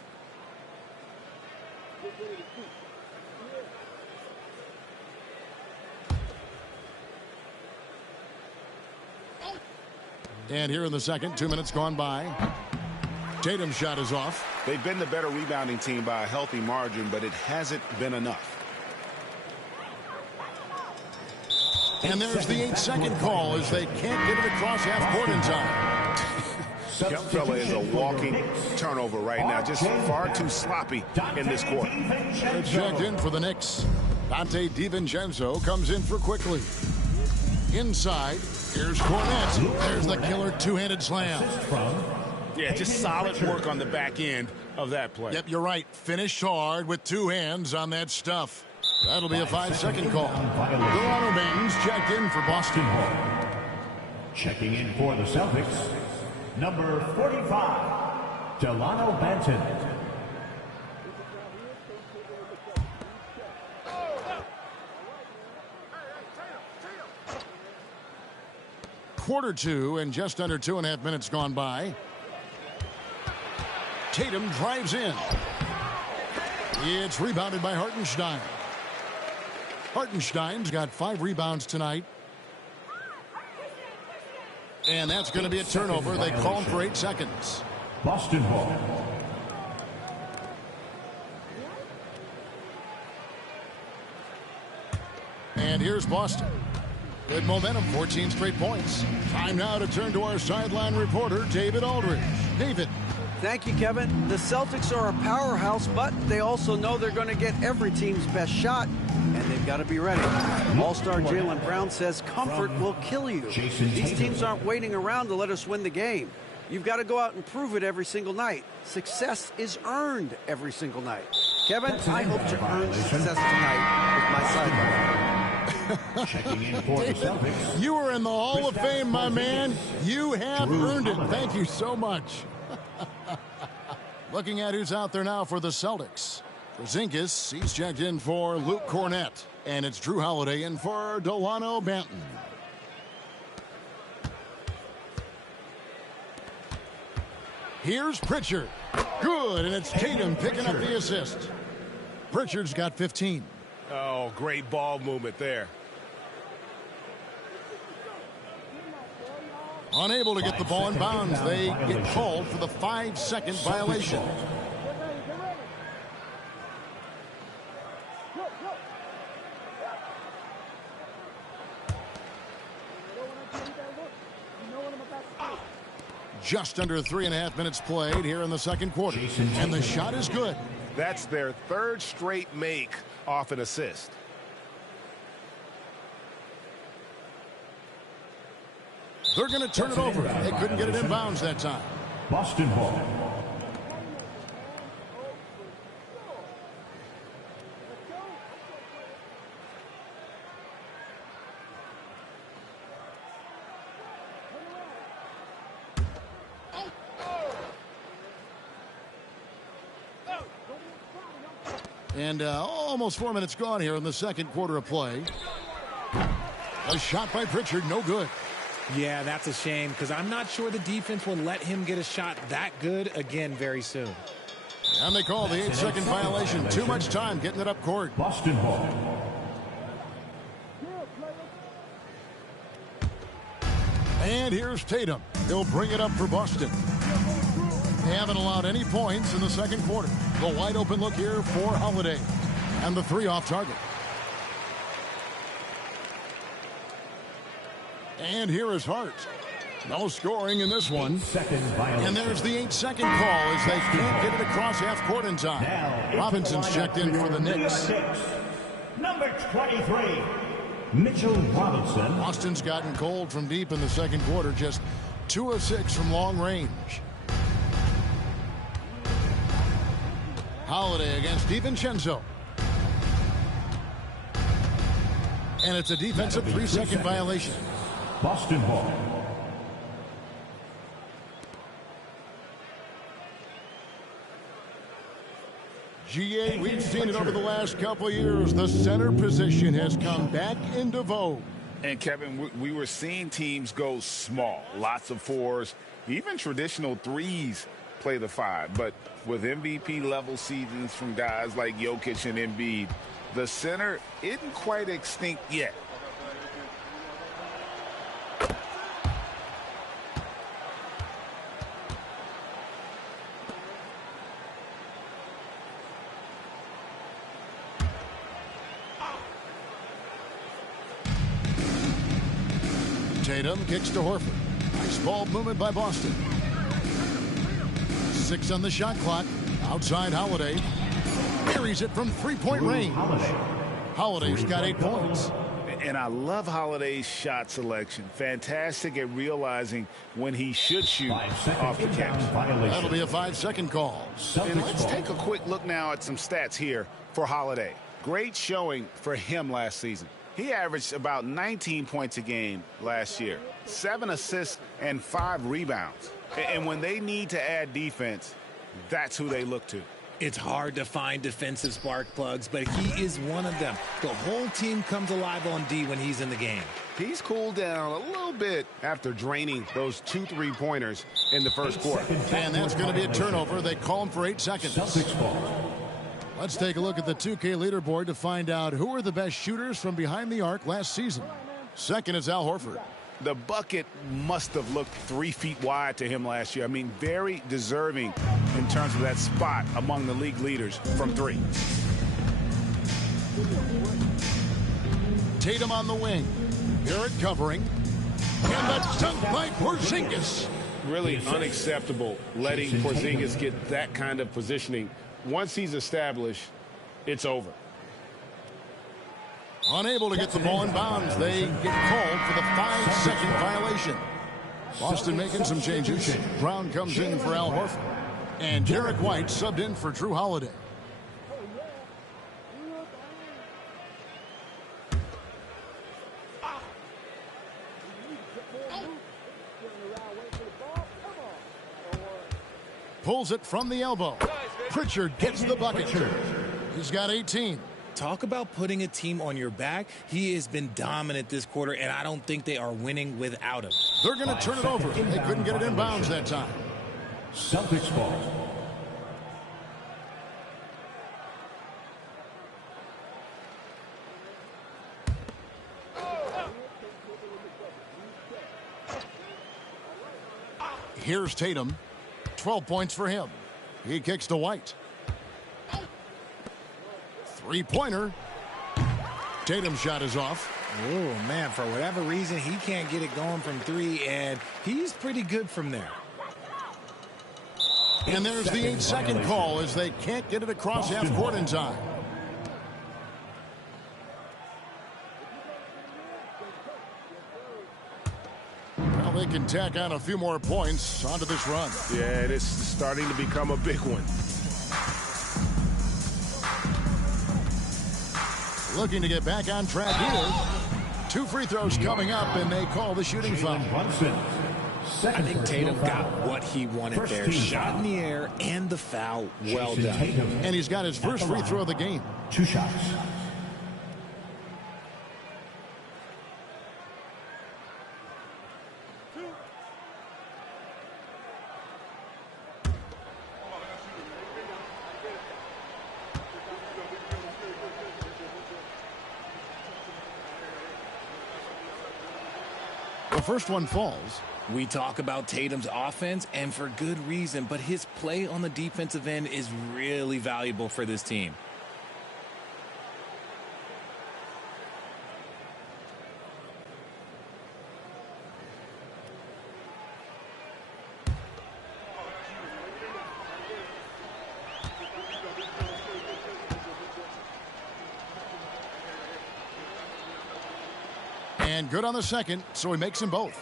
And here in the second, 2 minutes gone by. Tatum's shot is off. They've been the better rebounding team by a healthy margin, but it hasn't been enough. And there's the 8-second call as they can't get it across half court in time. Young fella is a walking turnover right now. Just far too sloppy in this quarter. Checked in for the Knicks. Dante DiVincenzo comes in for Quickly. Inside, here's Cornette. There's the killer two-handed slam. Yeah, just solid work on the back end of that play. Yep, you're right. Finished hard with 2 hands on that stuff. That'll be a 5-second call. Delano Bangs checked in for Boston. Checking in for the Celtics, number 45, Delano Banton. Quarter 2 and just under 2.5 minutes gone by. Tatum drives in. It's rebounded by Hartenstein. Hartenstein's got 5 rebounds tonight. And that's going to be a turnover. They call him for 8 seconds. Boston ball. And here's Boston. Good momentum, 14 straight points. Time now to turn to our sideline reporter, David Aldridge. David. Thank you, Kevin. The Celtics are a powerhouse, but they also know they're going to get every team's best shot, and they've got to be ready. All-star Jaylen Brown says comfort will kill you. These teams aren't waiting around to let us win the game. You've got to go out and prove it every single night. Success is earned every single night. Kevin, I hope to earn success tonight with my side. Checking in for the Celtics. You are in the Hall of Fame, my man. You have earned it. Thank you so much. Looking at who's out there now for the Celtics. Porzingis, he's checked in for Luke Cornett. And it's Drew Holiday in for Delano Banton. Here's Pritchard. Good, and it's Tatum picking up the assist. Pritchard's got 15. Oh, great ball movement there. Unable to get the ball in bounds. They get called for the 5-second violation. Just under 3.5 minutes played here in the second quarter. And the shot is good. That's their third straight make off an assist. They're going to turn it over. They couldn't get it in bounds that time. Boston ball. And almost 4 minutes gone here in the second quarter of play. A shot by Pritchard, no good. Yeah, that's a shame because I'm not sure the defense will let him get a shot that good again very soon. And they call the 8-second violation. Too much time getting it up court. Boston ball. And here's Tatum. He'll bring it up for Boston. They haven't allowed any points in the second quarter. The wide open look here for Holiday. And the three off target. And here is Hart. No scoring in this one. And there's the 8-second call as they can't get it across half court in time. Robinson's checked in for the Knicks. Number 23, Mitchell Robinson. Boston's gotten cold from deep in the second quarter. Just 2 of 6 from long range. Holiday against DiVincenzo. And it's a defensive 3-second violation. Boston ball. GA, we've seen it over the last couple of years. The center position has come back into vogue. And Kevin, we were seeing teams go small, lots of 4s, even traditional 3s play the 5. But with MVP level seasons from guys like Jokic and Embiid, the center isn't quite extinct yet. Tatum kicks to Horford. Nice ball movement by Boston. 6 on the shot clock. Outside Holiday. Carries it from 3-point range. Holiday's got 8 points. And I love Holiday's shot selection. Fantastic at realizing when he should shoot off the catch. That'll be a 5-second call. And let's take a quick look now at some stats here for Holiday. Great showing for him last season. He averaged about 19 points a game last year, 7 assists and 5 rebounds. And when they need to add defense, that's who they look to. It's hard to find defensive spark plugs, but he is one of them. The whole team comes alive on D when he's in the game. He's cooled down a little bit after draining those 2 3-pointers in the first quarter. And that's going to be a turnover. They call him for 8 seconds. Let's take a look at the 2K leaderboard to find out who are the best shooters from behind the arc last season. Second is Al Horford. The bucket must have looked 3 feet wide to him last year. I mean, very deserving in terms of that spot among the league leaders from 3. Tatum on the wing. Barrett covering. And the dunk by Porzingis. Really unacceptable letting Porzingis get that kind of positioning. Once he's established, it's over. Unable to get the ball in bounds. They get called for the 5-second violation. Boston making some changes. Brown comes in for Al Horford. And Derek White subbed in for Drew Holiday. Pulls it from the elbow. Pritchard gets the bucket. He's got 18. Talk about putting a team on your back. He has been dominant this quarter, and I don't think they are winning without him. They're going to turn it over. They couldn't get it in bounds that time. Celtics ball. Here's Tatum. 12 points for him. He kicks to White. Three-pointer. Tatum's shot is off. Oh, man, for whatever reason, he can't get it going from three, and he's pretty good from there. And there's the 8-second call as they can't get it across half court in time. Well, they can tack on a few more points onto this run. Yeah, it is starting to become a big one. Looking to get back on track here. 2 free throws coming up, and they call the shooting foul. I think Tatum got what he wanted there. Shot in the air and the foul. Well done. And he's got his first free throw of the game. 2 shots. The first one falls. We talk about Tatum's offense, and for good reason, but his play on the defensive end is really valuable for this team. And good on the second, so he makes them both.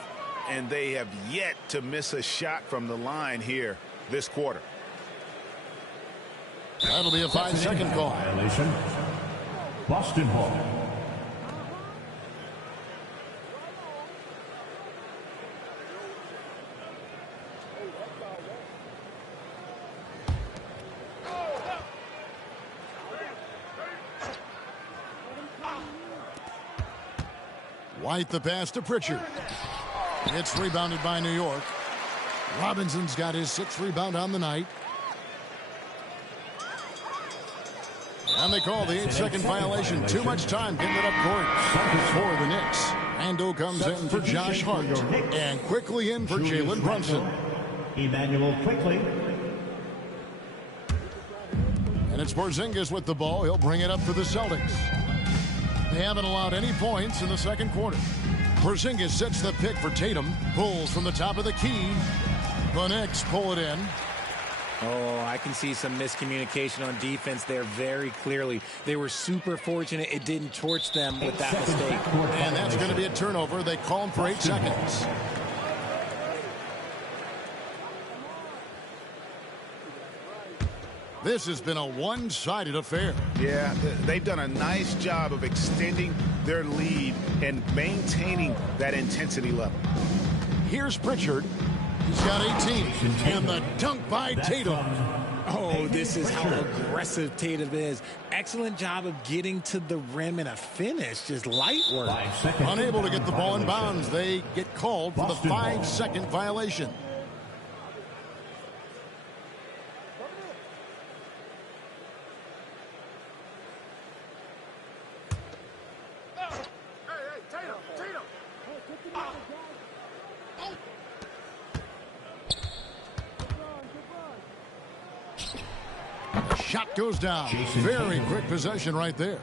And they have yet to miss a shot from the line here this quarter. That'll be a 5-second call. Violation. Boston ball. White the pass to Pritchard. It's rebounded by New York. Robinson's got his 6th rebound on the night. And they call the 8-second violation. Too much time getting it up court for the Knicks. Ando comes in for Josh Hart. And quickly in for Jalen Brunson. Emmanuel quickly. And it's Porzingis with the ball. He'll bring it up for the Celtics. They haven't allowed any points in the second quarter. Porzingis sets the pick for Tatum. Pulls from the top of the key. The Knicks pull it in. Oh, I can see some miscommunication on defense there very clearly. They were super fortunate it didn't torch them with that mistake. And that's going to be a turnover. They call him for 8 seconds. This has been a one-sided affair. Yeah, they've done a nice job of extending their lead and maintaining that intensity level. Here's Pritchard. He's got 18. And the dunk by Tatum. Oh, this is how aggressive Tatum is. Excellent job of getting to the rim and a finish. Just light work. Unable to get the ball in bounds. They get called for the 5-second violation. Shot goes down. Very quick possession right there.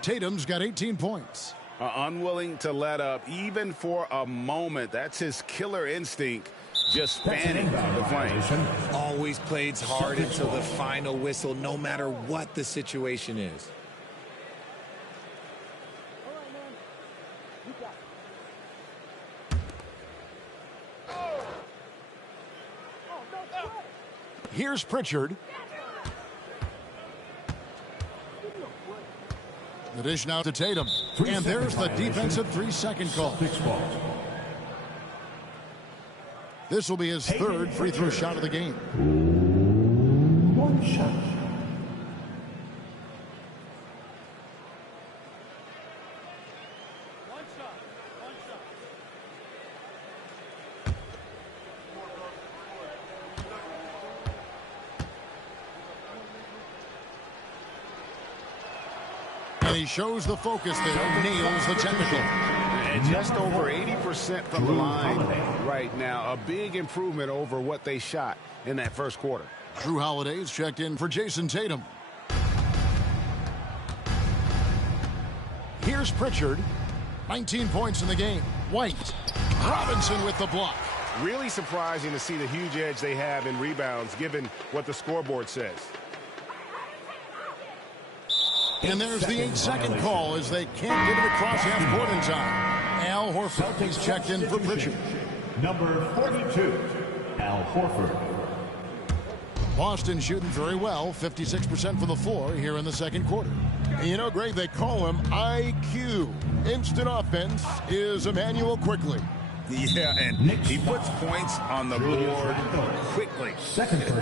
Tatum's got 18 points. Unwilling to let up even for a moment. That's his killer instinct, just fanning the flame. Always plays hard until the final whistle, no matter what the situation is. Here's Pritchard. The dish now to Tatum. And there's the defensive 3-second call. This will be his third free throw shot of the game. One shot. And he shows the focus there, nails the technical. And just over 80% from the line right now. A big improvement over what they shot in that first quarter. Drew Holiday's checked in for Jason Tatum. Here's Pritchard. 19 points in the game. White. Robinson with the block. Really surprising to see the huge edge they have in rebounds given what the scoreboard says. And there's the 8-second call as they can't get it across half court in time. Al Horford is checked in for Pritchard. Number 42, Al Horford. Boston shooting very well, 56% from the floor here in the second quarter. You know, Greg, they call him IQ. Instant offense is Emmanuel Quickly. Yeah, and he puts points on the board quickly.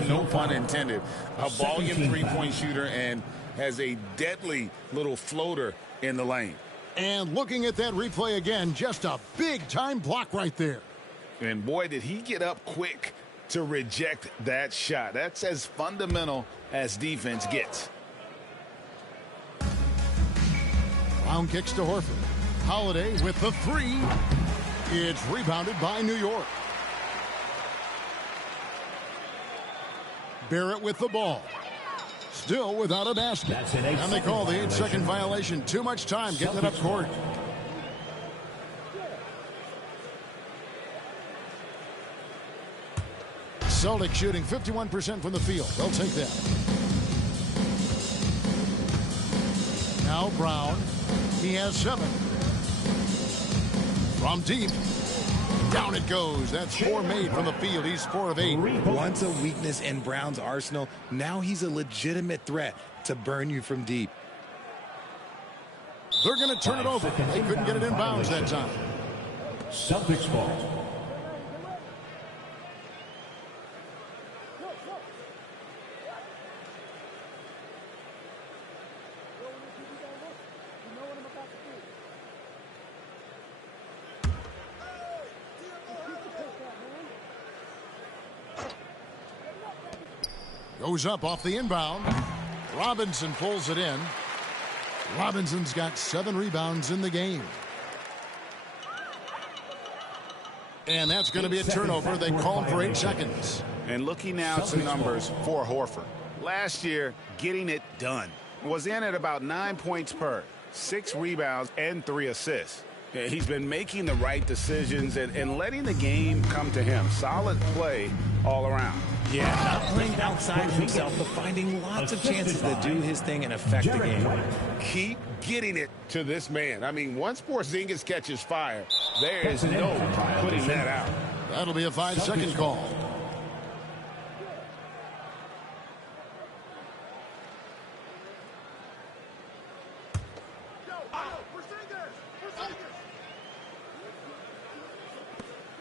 No pun intended. A volume three-point shooter and has a deadly little floater in the lane. And looking at that replay again, just a big-time block right there. And boy, did he get up quick to reject that shot. That's as fundamental as defense gets. Brown kicks to Horford. Holiday with the three. It's rebounded by New York. Barrett with the ball. Still without a basket. And they call the 8-second violation. Too much time getting it up court. Celtics shooting 51% from the field. They'll take that. Now Brown. He has 7. From deep. Down it goes. That's 4 made from the field. He's 4 of 8. Once a weakness in Brown's arsenal, now he's a legitimate threat to burn you from deep. They're going to turn it over. They couldn't get it in bounds that time. Celtics ball. Goes up off the inbound. Robinson pulls it in. Robinson's got 7 rebounds in the game. And that's going to be a turnover. They call him for 8 seconds. And looking now at some numbers for Horford. Last year, getting it done. Was in at about 9 points per, 6 rebounds, and 3 assists. He's been making the right decisions and letting the game come to him. Solid play all around. Yeah, not playing outside of himself, but finding lots of chances to do his thing and affect the game. Keep getting it to this man. I mean, once Porzingis catches fire, there is no putting that out. That'll be a 5-second call.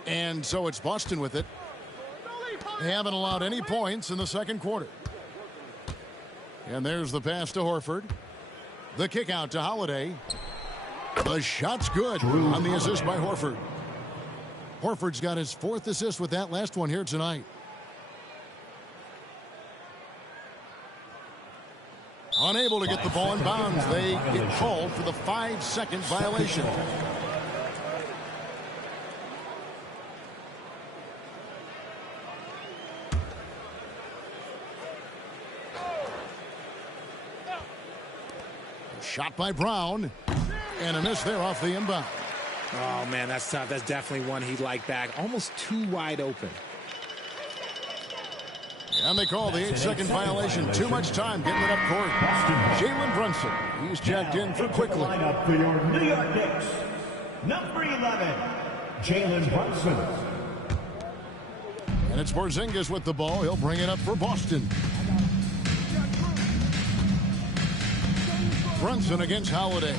And so it's Boston with it. They haven't allowed any points in the second quarter. And there's the pass to Horford. The kick out to Holiday. The shot's good on the assist by Horford. Horford's got his 4th assist with that last one here tonight. Unable to get the ball in bounds. They get called for the 5-second violation. Shot by Brown. And a miss there off the inbound. Oh, man, that's tough. That's definitely one he'd like back. Almost too wide open. And they call the 8-second violation. Too much time getting it up court. Jalen Brunson. He's checked in for Quickly. Lineup for your New York Knicks. Number 11, Jalen Brunson. And it's Porzingis with the ball. He'll bring it up for Boston. Brunson against Holiday.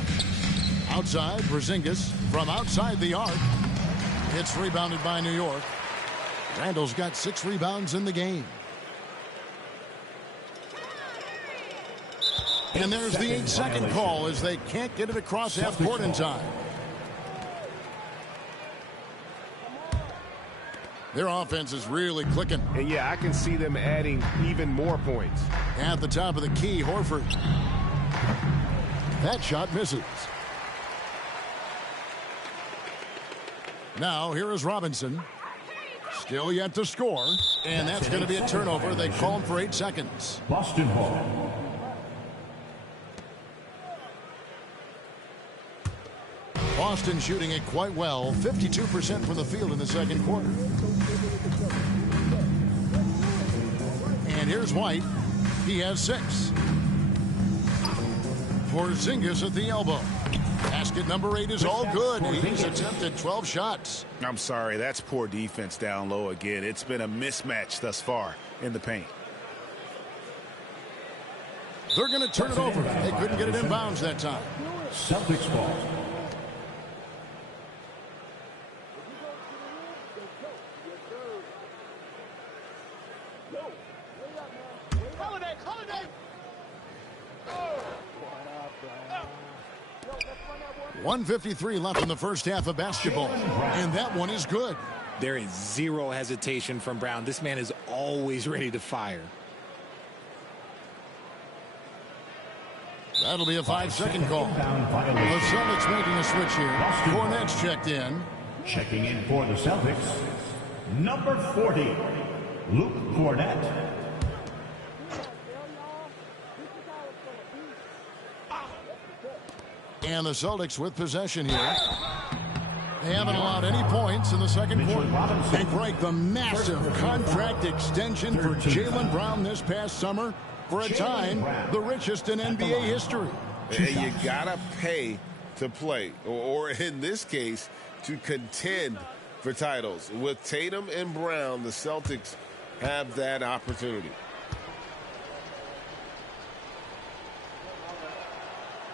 Outside, Porzingis from outside the arc. It's rebounded by New York. Randall's got 6 rebounds in the game. And there's the 8-second call as they can't get it across half court in time. Their offense is really clicking. And yeah, I can see them adding even more points. At the top of the key, Horford. That shot misses. Now here is Robinson. Still yet to score. And that's going to be a turnover. They call him for 8 seconds. Boston ball. Boston shooting it quite well. 52% from the field in the second quarter. And here's White. He has 6. Porzingis at the elbow. Basket number 8 is all good. He's attempted 12 shots. I'm sorry, that's poor defense down low again. It's been a mismatch thus far in the paint. They're going to turn it over. They couldn't get it in bounds that time. Celtics ball. .153 left in the first half of basketball, and that one is good. There is zero hesitation from Brown. This man is always ready to fire. That'll be a 5-second call. The Celtics making a switch here. Cornette's checked in. Checking in for the Celtics, number 40, Luke Cornette. And the Celtics with possession here. They haven't allowed any points in the second quarter. They break the massive contract extension for Jaylen Brown this past summer. For a time, the richest in NBA history. And you gotta pay to play, or in this case, to contend for titles. With Tatum and Brown, the Celtics have that opportunity.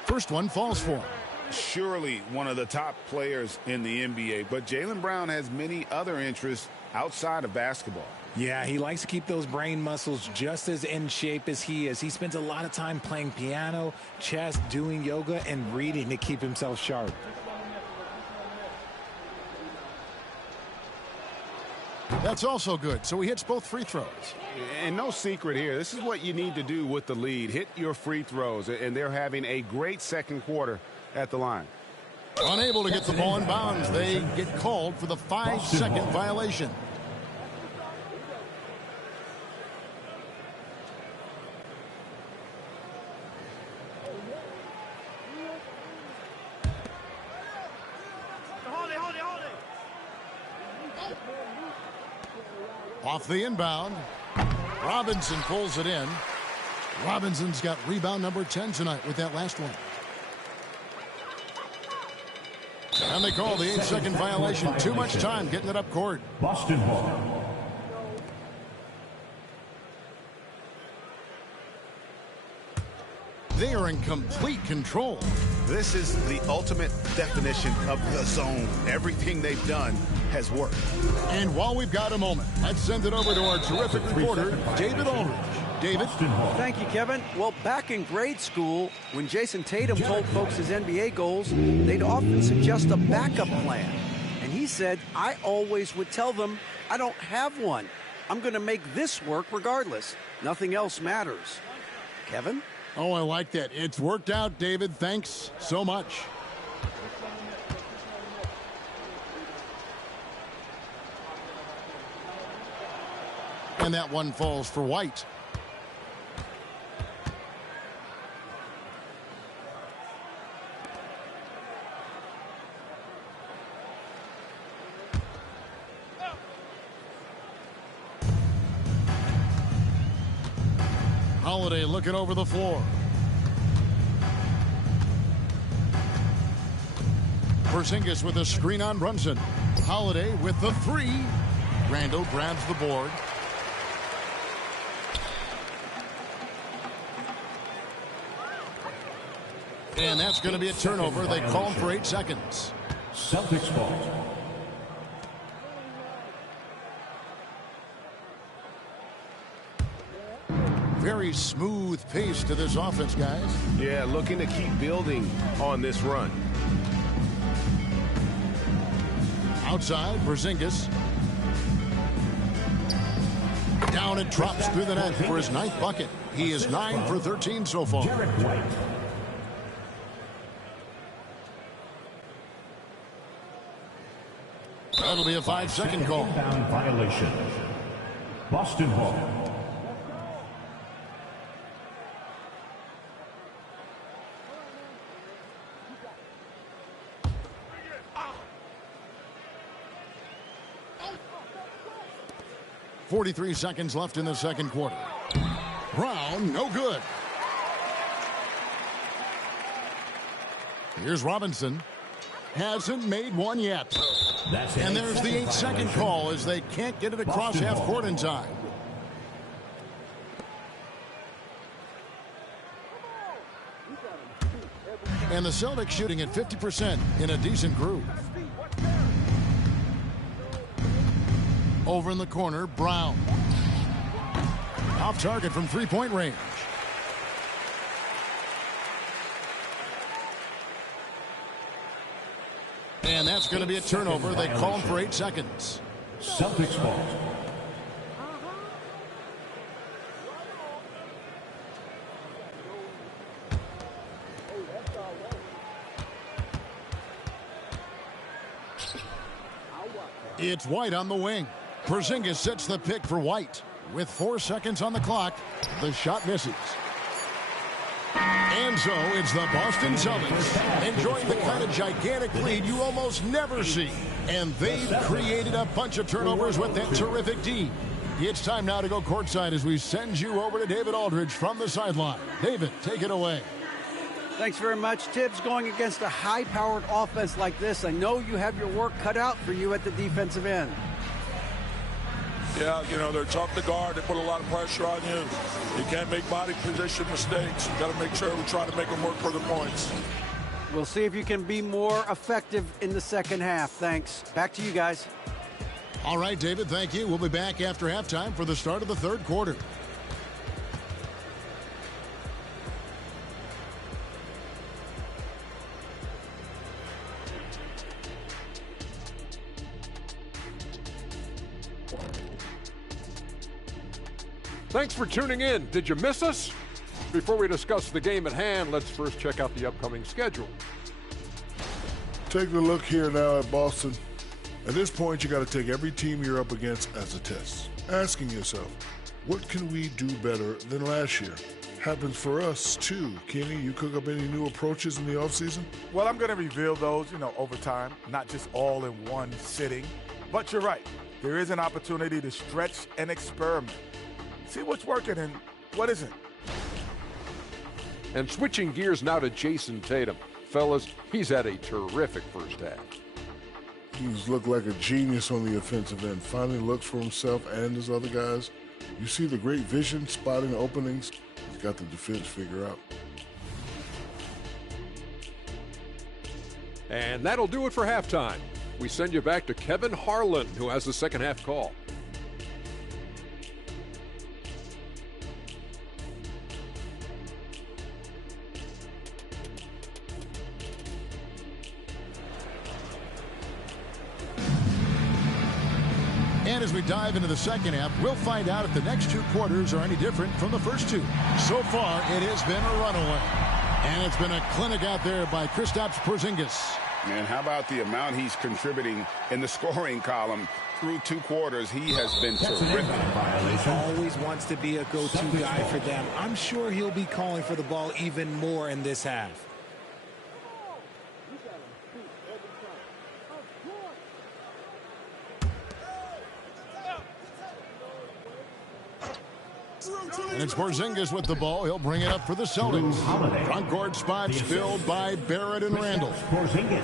First one falls for him. Surely one of the top players in the NBA, but Jaylen Brown has many other interests outside of basketball. Yeah, he likes to keep those brain muscles just as in shape as he is. He spends a lot of time playing piano, chess, doing yoga, and reading to keep himself sharp. That's also good. So he hits both free throws. And no secret here. This is what you need to do with the lead. Hit your free throws. And they're having a great second quarter at the line. Unable to get the ball in bounds. They get called for the 5-second violation. Off the inbound. Robinson pulls it in. Robinson's got rebound number 10 tonight with that last one. And they call the 8-second violation. Too much time getting it up court. Boston ball. They are in complete control. This is the ultimate definition of the zone. Everything they've done has worked. And while we've got a moment, let's send it over to our terrific reporter, David Aldridge. David? Thank you, Kevin. Well, back in grade school, when Jason Tatum told folks his NBA goals, they'd often suggest a backup plan. And he said, I always would tell them, I don't have one. I'm going to make this work regardless. Nothing else matters. Kevin? Oh, I like that. It's worked out, David. Thanks so much. And that one falls for White. Holiday looking over the floor. Porzingis with a screen on Brunson. Holiday with the 3. Randall grabs the board. And that's going to be a turnover. They call him for 8 seconds. Celtics ball. Very smooth pace to this offense, guys. Yeah, looking to keep building on this run. Outside, Porzingis. Down and drops through the net for his 9th bucket. He is 9 for 13 so far. That'll be a 5-second call. Inbound violation. Boston ball. .43 seconds left in the second quarter. Brown, no good. Here's Robinson. Hasn't made one yet. And there's the 8-second call as they can't get it across half court in time. And the Celtics shooting at 50% in a decent groove. Over in the corner, Brown. Off target from 3-point range. And that's going to be a turnover. They call him for 8 seconds. Celtics ball. It's White on the wing. Porzingis sets the pick for White. With 4 seconds on the clock, the shot misses. And so it's the Boston Celtics enjoying the kind of gigantic lead you almost never see. And they've created a bunch of turnovers with that terrific D. It's time now to go courtside as we send you over to David Aldridge from the sideline. David, take it away. Thanks very much, Tibbs. Going against a high-powered offense like this, I know you have your work cut out for you at the defensive end. Yeah, you know, they're tough to guard. They put a lot of pressure on you. You can't make body position mistakes. You got to make sure we try to make them work for the points. We'll see if you can be more effective in the second half. Thanks. Back to you guys. All right, David, thank you. We'll be back after halftime for the start of the third quarter. Thanks for tuning in. Did you miss us? Before we discuss the game at hand, let's first check out the upcoming schedule. Take a look here now at Boston. At this point, you got to take every team you're up against as a test. Asking yourself, what can we do better than last year? Happens for us, too. Kenny, you cook up any new approaches in the offseason? Well, I'm going to reveal those, over time, not just all in one sitting. But you're right. There is an opportunity to stretch and experiment. See what's working and what isn't. And switching gears now to Jason Tatum. Fellas, he's had a terrific first half. He's looked like a genius on the offensive end. Finally looks for himself and his other guys. You see the great vision, spotting openings. He's got the defense figured out. And that'll do it for halftime. We send you back to Kevin Harlan, who has the second half call. And as we dive into the second half, we'll find out if the next 2 quarters are any different from the first 2. So far, it has been a runaway. And it's been a clinic out there by Kristaps Porzingis. And how about the amount he's contributing in the scoring column through 2 quarters? He has been terrific. He always wants to be a go-to guy for them. I'm sure he'll be calling for the ball even more in this half. And it's Porzingis with the ball. He'll bring it up for the Celtics. Front court spots filled by Barrett and Randall.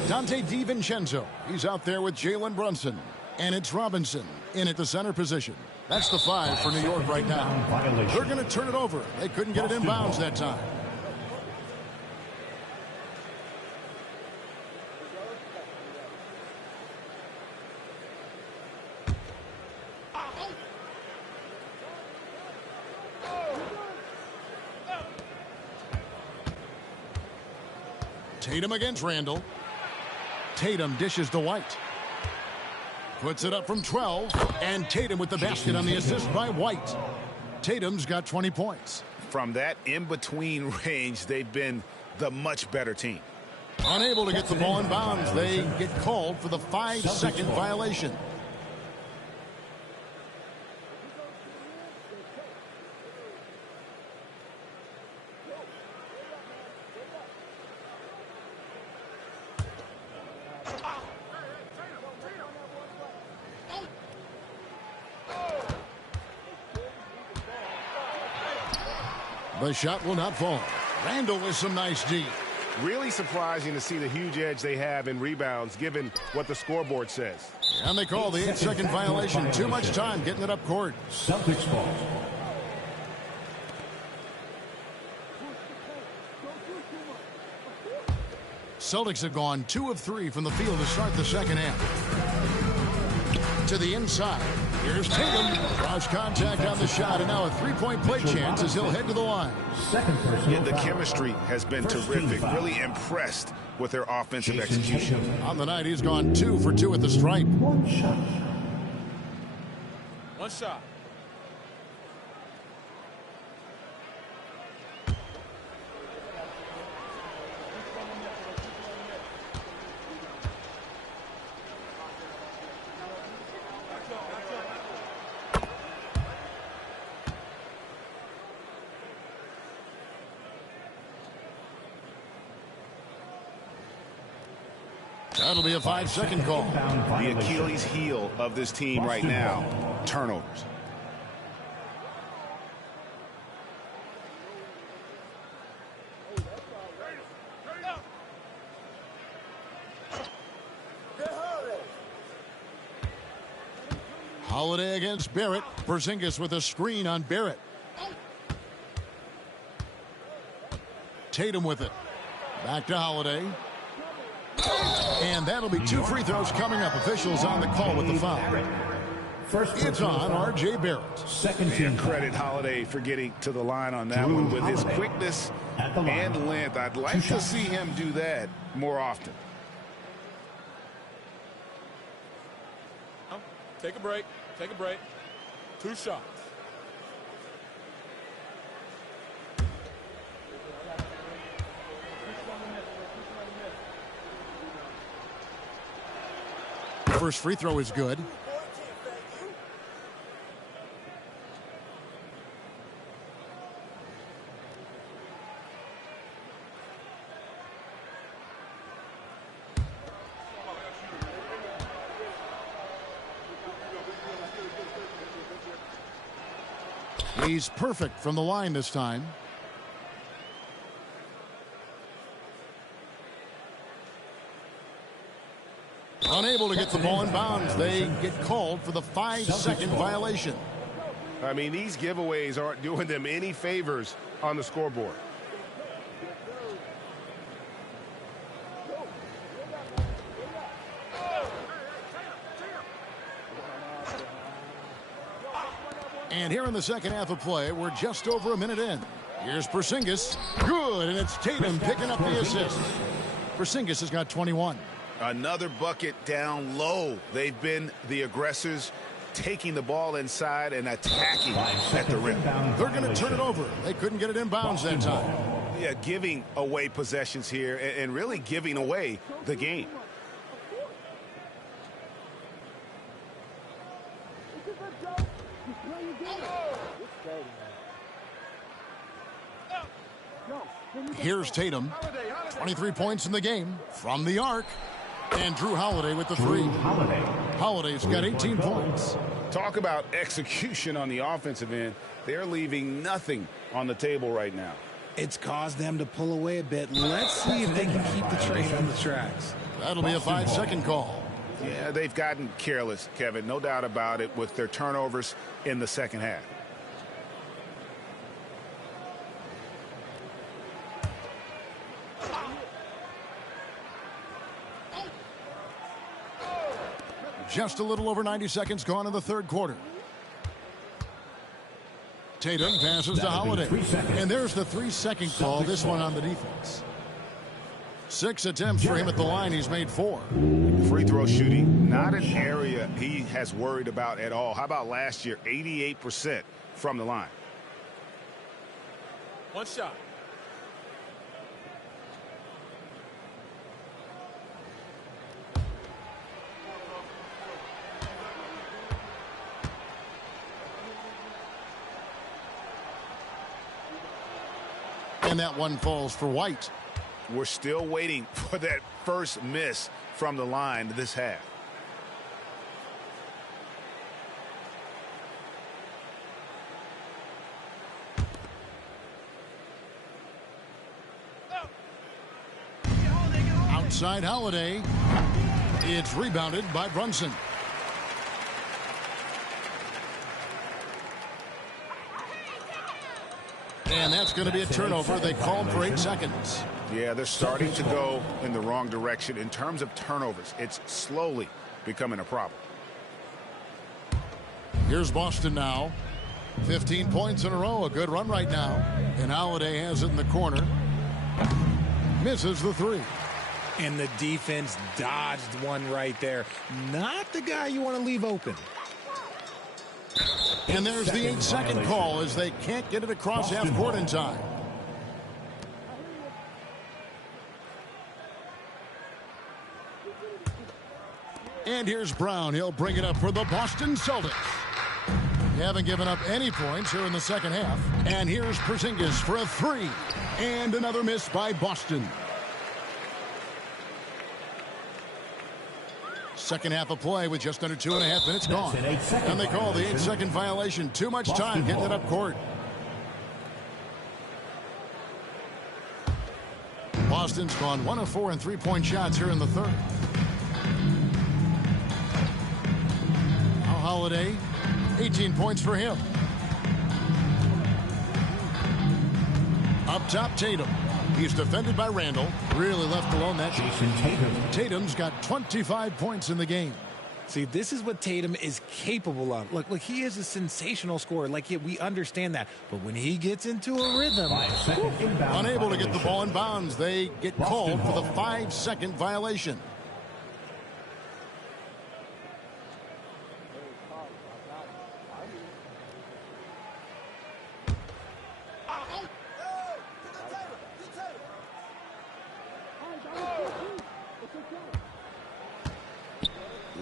Dante DiVincenzo. He's out there with Jalen Brunson. And it's Robinson. in at the center position. That's the 5 for New York right now. They're going to turn it over. They couldn't get it in bounds that time. Tatum against Randall. Tatum dishes to White. Puts it up from 12. And Tatum with the basket on the assist by White. Tatum's got 20 points. From that in-between range, they've been the much better team. Unable to get the ball in bounds. They get called for the 5-second violation. The shot will not fall. Randall with some nice D. Really surprising to see the huge edge they have in rebounds, given what the scoreboard says. And they call the 8-second violation. Too much time getting it up court. Celtics ball. Celtics have gone 2 of 3 from the field to start the second half. To the inside. Here's Tatum. Cross contact on the shot, and now a 3-point play chance as he'll head to the line. Yeah, the chemistry has been terrific. Really impressed with their offensive execution. On the night, he's gone 2 for 2 at the stripe. One shot. One shot. That'll be a 5-second call. The Achilles heel of this team right now, turnovers. Holiday against Barrett. Porzingis with a screen on Barrett. Tatum with it. Back to Holiday. And that'll be 2 free throws coming up. Officials on the call with the foul. It's on R.J. Barrett. Second team credit Holiday for getting to the line on that one with his quickness and length. I'd like to see him do that more often. Take a break. Take a break. 2 shots. First free throw is good. He's perfect from the line this time. Unable to get the ball in bounds. They get called for the 5-second violation. I mean, these giveaways aren't doing them any favors on the scoreboard. And here in the second half of play, we're just over a minute in. Here's Porzingis. Good, and it's Tatum picking up the assist. Porzingis has got 21. Another bucket down low. They've been the aggressors, taking the ball inside and attacking at the rim. They're going to turn it over. They couldn't get it in bounds that time. Yeah, giving away possessions here and really giving away the game. Here's Tatum. 23 points in the game from the arc. And Drew Holiday with the 3. Holiday's got 18 points. Talk about execution on the offensive end. They're leaving nothing on the table right now. It's caused them to pull away a bit. Let's see if they can keep the train on the tracks. That'll be a 5-second call. Yeah, they've gotten careless, Kevin, no doubt about it, with their turnovers in the second half. Just a little over 90 seconds gone in the third quarter. Tatum passes to Holiday. And there's the 3-second call, this one on the defense. 6 attempts for him at the line. He's made 4. Free throw shooting, not an area he has worried about at all. How about last year? 88% from the line. One shot. And that one falls for White. We're still waiting for that first miss from the line this half. Outside Holiday. It's rebounded by Brunson. And that's going to be a turnover. They called for 8 seconds. Yeah, they're starting to go in the wrong direction in terms of turnovers. It's slowly becoming a problem. Here's Boston now. 15 points in a row. A good run right now. And Holiday has it in the corner. Misses the 3. And the defense dodged one right there. Not the guy you want to leave open. And there's the 8-second call as they can't get it across half court in time. And here's Brown. He'll bring it up for the Boston Celtics. They haven't given up any points here in the second half. And here's Porzingis for a 3. And another miss by Boston. Second half of play with just under 2.5 minutes gone. And they call the 8-second violation. Too much time getting it up court. Boston's gone 1 of 4 in 3-point shots here in the third. Now Holiday, 18 points for him. Up top, Tatum. He's defended by Randall. Really left alone that Jason Tatum. Tatum's got 25 points in the game. See, this is what Tatum is capable of. Look, he is a sensational scorer. We understand that. But when he gets into a rhythm, unable to get the ball in bounds, they get called for the 5-second violation.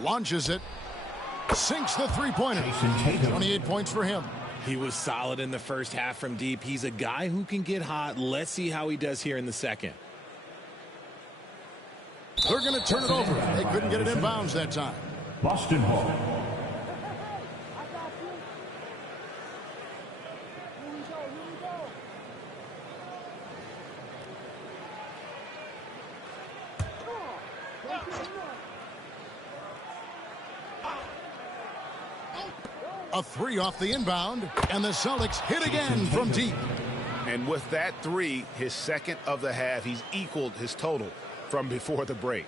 Launches it, sinks the 3-pointer. 28 points for him. He was solid in the first half from deep. He's a guy who can get hot. Let's see how he does here in the second. They're going to turn it over. They couldn't get it in bounds that time. Boston Hall. A 3 off the inbound, and the Celtics hit again from deep. And with that 3, his second of the half, he's equaled his total from before the break.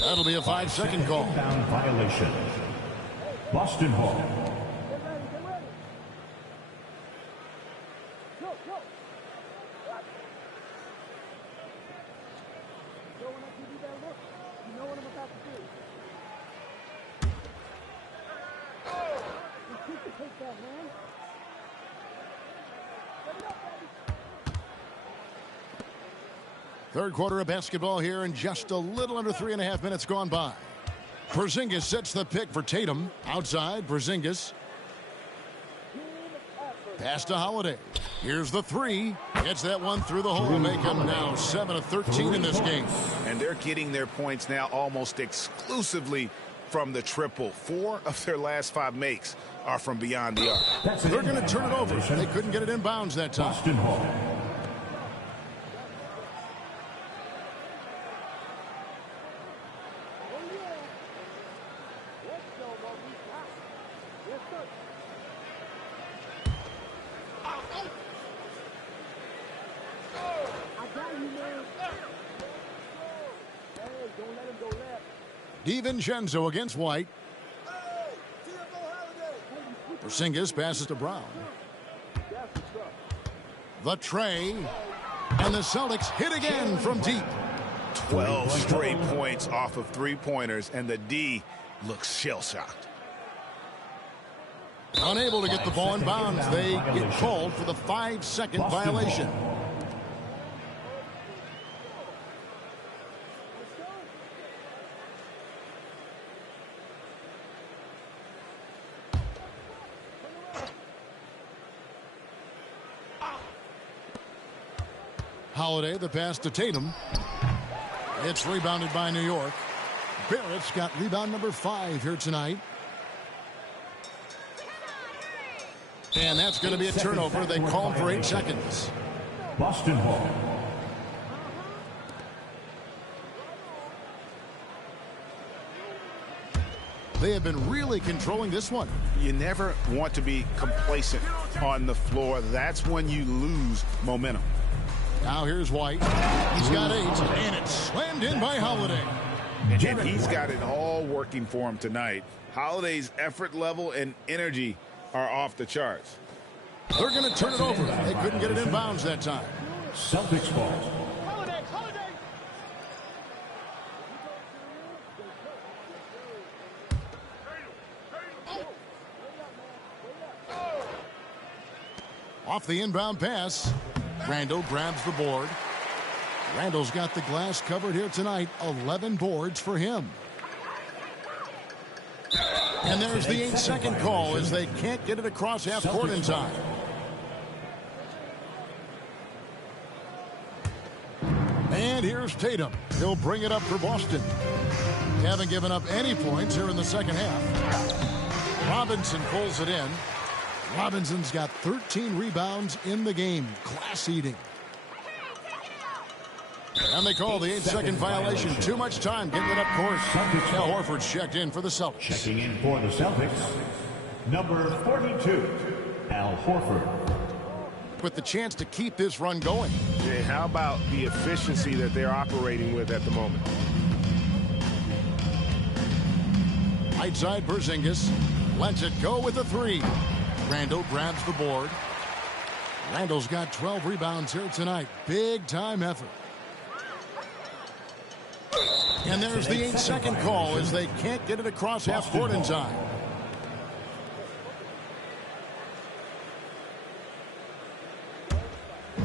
That'll be a 5-second call. Inbound violation. Boston Hall. Third quarter of basketball here, and just a little under 3.5 minutes gone by. Porzingis sets the pick for Tatum. Outside, Porzingis. Pass to Holiday. Here's the 3. Gets that one through the hole. Make him now 7 of 13 in this game. And they're getting their points now almost exclusively from the triple. 4 of their last 5 makes are from beyond the arc. They're going to turn it over. They couldn't get it in bounds that time. Boston Hall. DiVincenzo against White. Porzingis passes to Brown. The tray. And the Celtics hit again from deep. 12 straight points off of three-pointers, and the D looks shell-shocked. Unable to get the ball in bounds. They get called for the 5-second violation. Holiday, the pass to Tatum. It's rebounded by New York. Barrett's got rebound number 5 here tonight. And that's going to be a turnover. They call for 8 seconds. Boston ball. They have been really controlling this one. You never want to be complacent on the floor. That's when you lose momentum. Now here's White. He's got 8, and it's slammed in by Holiday. And he's got it all working for him tonight. Holiday's effort level and energy are off the charts. They're going to turn it over. They couldn't get it in bounds that time. Celtics ball. Off the inbound pass. Randall grabs the board. Randall's got the glass covered here tonight. 11 boards for him. And there's the 8-second call as they can't get it across half court in time. And here's Tatum. He'll bring it up for Boston. They haven't given up any points here in the second half. Robinson pulls it in. Robinson's got 13 rebounds in the game. Class eating. And they call the 8-second violation. Too much time getting it up court. Now Horford's checked in for the Celtics. Checking in for the Celtics, number 42, Al Horford. With the chance to keep this run going. Yeah, how about the efficiency that they're operating with at the moment? Right side Porzingis lets it go with a 3. Randall grabs the board. Randall's got 12 rebounds here tonight. Big time effort. And there's the 8-second call as they can't get it across half court in time.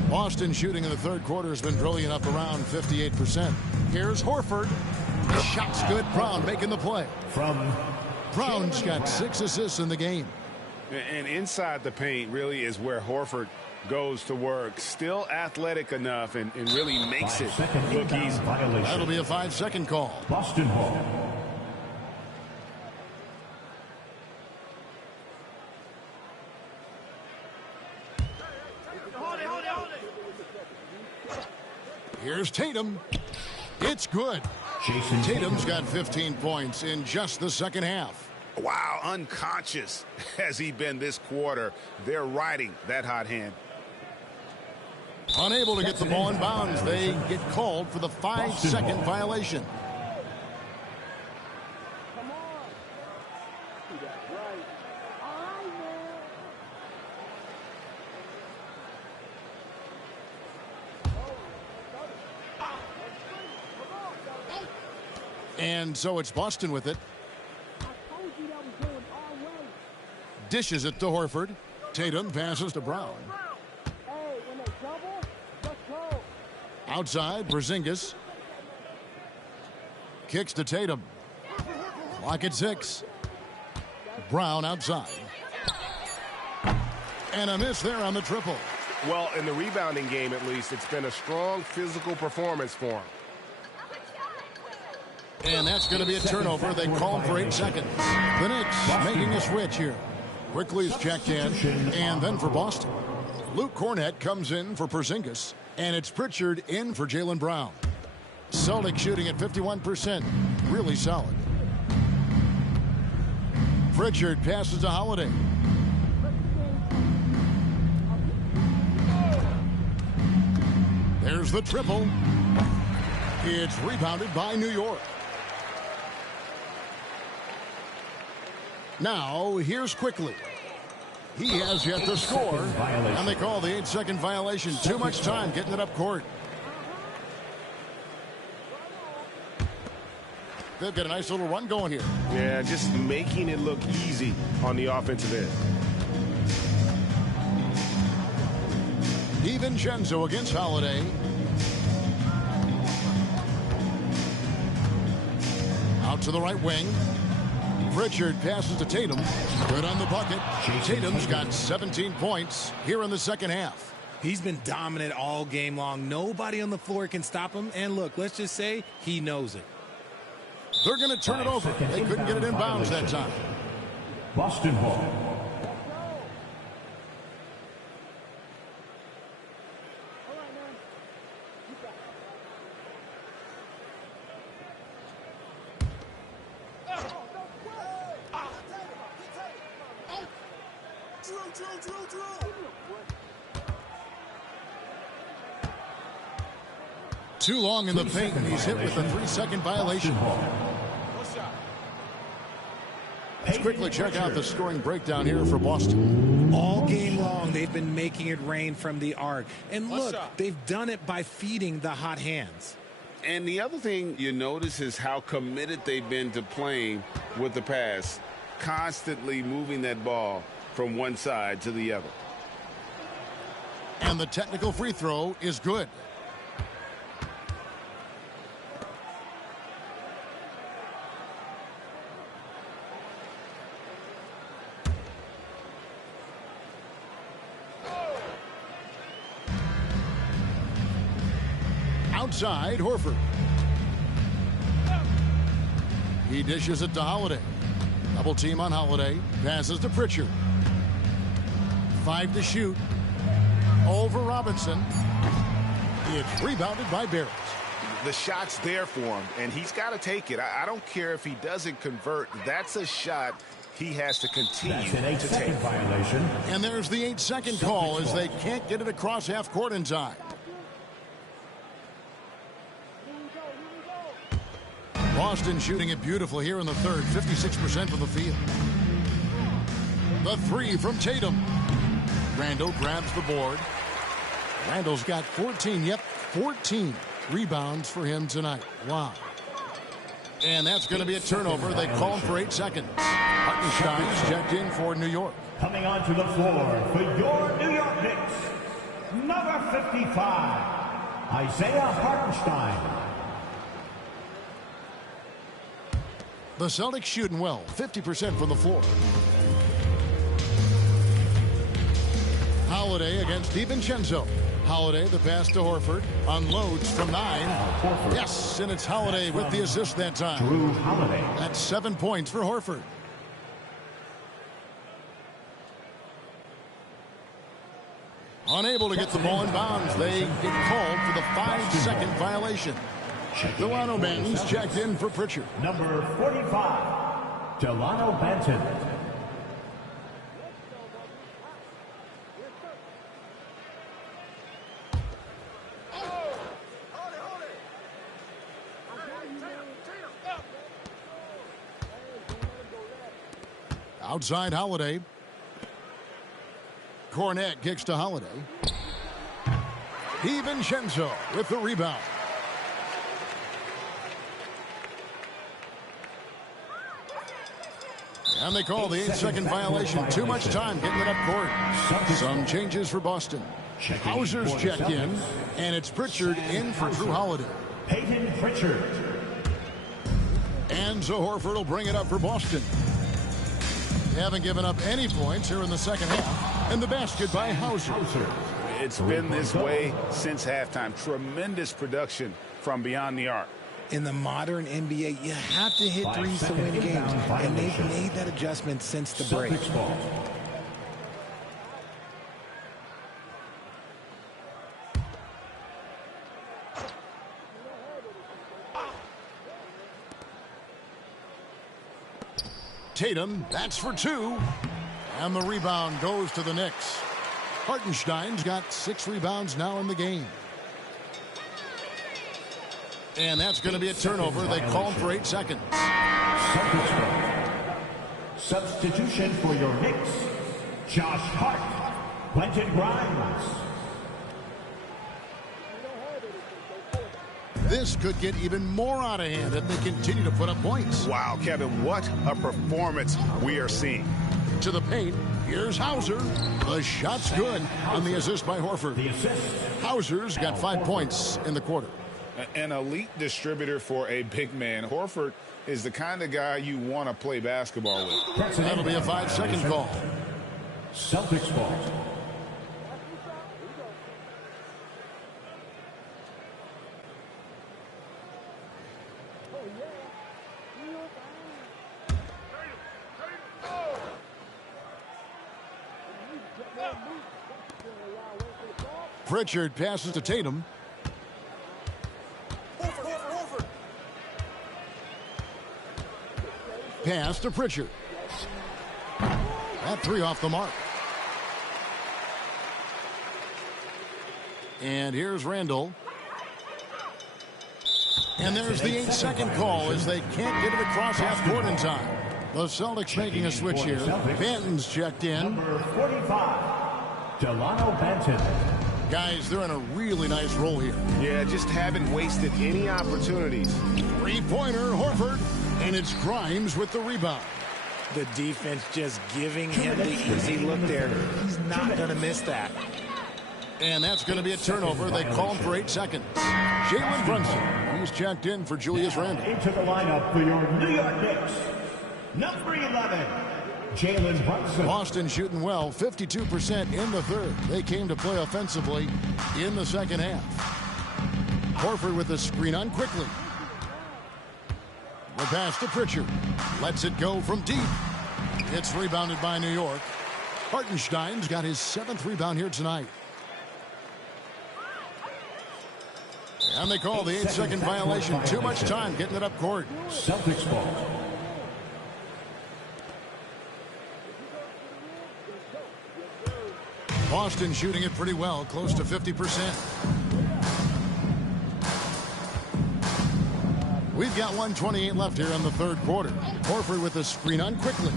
Boston shooting in the third quarter has been brilliant, up around 58%. Here's Horford. The shot's good. Brown making the play. Brown's got 6 assists in the game. And inside the paint really is where Horford goes to work. Still athletic enough and really makes it look easy. That'll be a 5-second call. Boston ball. Here's Tatum. It's good. Tatum's got 15 points in just the second half. Wow, unconscious has he been this quarter. They're riding that hot hand. Unable to get the ball in bounds. They get called for the 5-second violation. And so it's Boston with it. Dishes it to Horford. Tatum passes to Brown. Outside, Porzingis. Kicks to Tatum. Clock at 6. Brown outside. And a miss there on the triple. Well, in the rebounding game, at least, it's been a strong physical performance for him. And that's going to be a turnover. They call him for 8 seconds. The Knicks making a switch here. Quickly's checked in, and then for Boston. Luke Cornett comes in for Porzingis, and it's Pritchard in for Jaylen Brown. Celtics shooting at 51%. Really solid. Pritchard passes to Holiday. There's the triple. It's rebounded by New York. Now, here's Quickly. He has yet to score, and they call the 8-second violation. Too much time getting it up court. They've got a nice little run going here. Yeah, just making it look easy on the offensive end. DiVincenzo against Holiday. Out to the right wing. Pritchard passes to Tatum. Good on the bucket. Tatum's got 17 points here in the second half. He's been dominant all game long. Nobody on the floor can stop him. And look, let's just say he knows it. They're going to turn it over. They couldn't get it inbounds that time. Boston ball. Too long in the paint, and he's hit with a 3-second violation. Let's quickly check out the scoring breakdown here for Boston. All game long, they've been making it rain from the arc. And look, they've done it by feeding the hot hands. And the other thing you notice is how committed they've been to playing with the pass, constantly moving that ball from one side to the other. And the technical free throw is good. Outside, Horford. He dishes it to Holiday. Double team on Holiday. Passes to Pritchard. 5 to shoot. Over Robinson. It's rebounded by Barrett. The shot's there for him, and he's got to take it. I don't care if he doesn't convert. That's a shot he has to continue to take. Violation. And there's the 8-second call as they can't get it across half court in time. Boston shooting it beautiful here in the third, 56% from the field. The 3 from Tatum. Randall grabs the board. Randall's got 14 rebounds for him tonight. Wow. And that's going to be a turnover. They call him for 8 seconds. Hartenstein's checked in for New York. Coming onto the floor for your New York Knicks, number 55, Isaiah Hartenstein. The Celtics shooting well, 50% from the floor. Holiday against DiVincenzo. Holiday, the pass to Horford, unloads from 9. Yes, and it's Holiday with the assist that time. Drew Holiday. That's 7 points for Horford. Unable to get the ball in bounds. They get called for the 5-second violation. Delano Banton's checked in for Pritchard. Number 45, Delano Banton. Outside Holiday. Cornette kicks to Holiday. DiVincenzo with the rebound. And they call the 8-second violation. Too much time getting it up court. Some changes for Boston. Hauser's checked in, and it's Pritchard in for Drew Holiday. Peyton Pritchard. And so Horford will bring it up for Boston. They haven't given up any points here in the second half. And the basket by Hauser. It's been this way since halftime. Tremendous production from beyond the arc. In the modern NBA, you have to hit threes to win games, and they've made that adjustment since the break. Tatum. That's for 2. And the rebound goes to the Knicks. Hartenstein's got 6 rebounds now in the game. And that's going to be a turnover. They call him for 8 seconds. Substitution for your Knicks. Josh Hart. Quentin Grimes. This could get even more out of hand if they continue to put up points. Wow, Kevin, what a performance we are seeing. To the paint, here's Hauser. The shot's good on the assist by Horford. Hauser's got 5 points in the quarter. An elite distributor for a big man. Horford is the kind of guy you want to play basketball with. That'll be a 5-second call. Celtics ball. Pritchard passes to Tatum. Pass to Pritchard. That 3 off the mark. And here's Randall. And there's the 8-second call as they can't get it across half court in time. The Celtics making a switch here. Banton's checked in. Number 45, Delano Banton. Guys, they're in a really nice role here. Yeah, just haven't wasted any opportunities. 3-pointer, Horford. And it's Grimes with the rebound. The defense just giving him the easy look there. He's not going to miss that. And that's going to be a turnover. They call him for 8 seconds. Jalen Brunson. He's checked in for Julius Randle. Into the lineup for your New York Knicks. Number 11, Jalen Brunson. Boston shooting well, 52% in the third. They came to play offensively in the second half. Horford with the screen on quickly. The pass to Pritchard. Lets it go from deep. It's rebounded by New York. Hartenstein's got his 7th rebound here tonight. And they call the 8-second violation. Too much time getting it up court. Celtics ball. Boston shooting it pretty well, close to 50%. We've got 1:28 left here in the third quarter. Horford with the screen on quickly.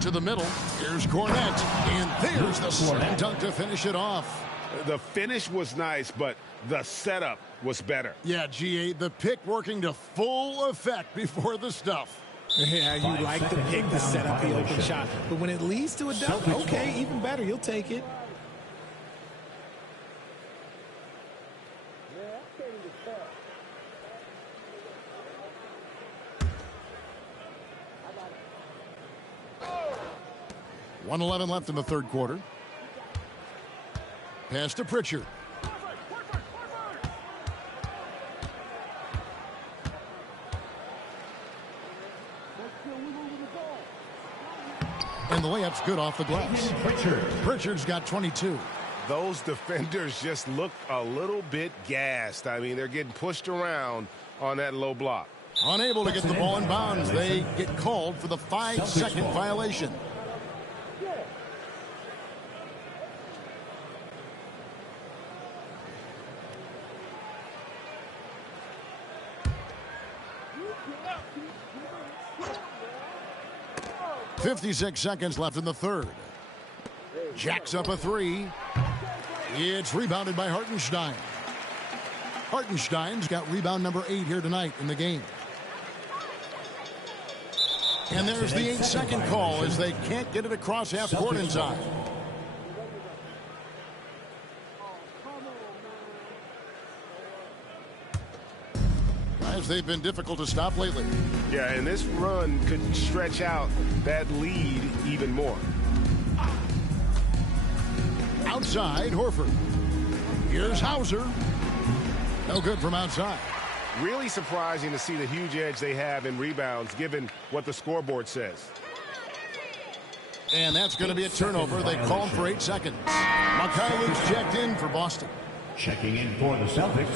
To the middle. Here's Cornette. And there's the slam dunk to finish it off. The finish was nice, but the setup was better. Yeah, GA, the pick working to full effect before the stuff. Yeah, you like the pick, the setup, the open shot. But when it leads to a dunk, okay, even better. You'll take it. .111 left in the third quarter. Pass to Pritchard. And the layup's good off the glass. Pritchard's got 22. Those defenders just look a little bit gassed. I mean, they're getting pushed around on that low block. Unable to get the ball in bounds. They get called for the 5-second violation. .56 seconds left in the third. Jacks up a 3. It's rebounded by Hartenstein. Hartenstein's got rebound number 8 here tonight in the game. And there's the 8-second call as they can't get it across half court in time. As they've been difficult to stop lately. Yeah, and this run could stretch out that lead even more. Outside, Horford. Here's Hauser. No good from outside. Really surprising to see the huge edge they have in rebounds, given what the scoreboard says. And that's going to be a turnover. They call him for 8 seconds. Mikhailov's checked in for Boston. Checking in for the Celtics,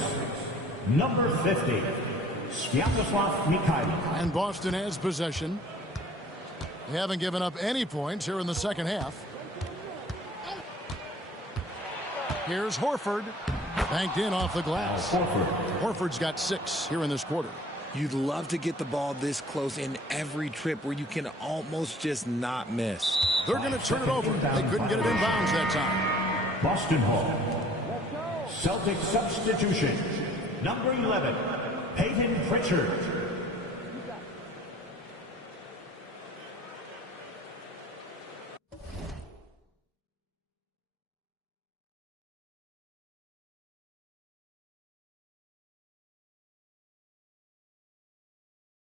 number 50, Sviatoslav Mikhailov. And Boston has possession. They haven't given up any points here in the second half. Here's Horford. Banked in off the glass. Horford's got 6 here in this quarter. You'd love to get the ball this close in every trip where you can almost just not miss. They're going to turn it over. They couldn't get it in bounds that time. Boston Hall. Celtic substitution. Number 11, Peyton Pritchard.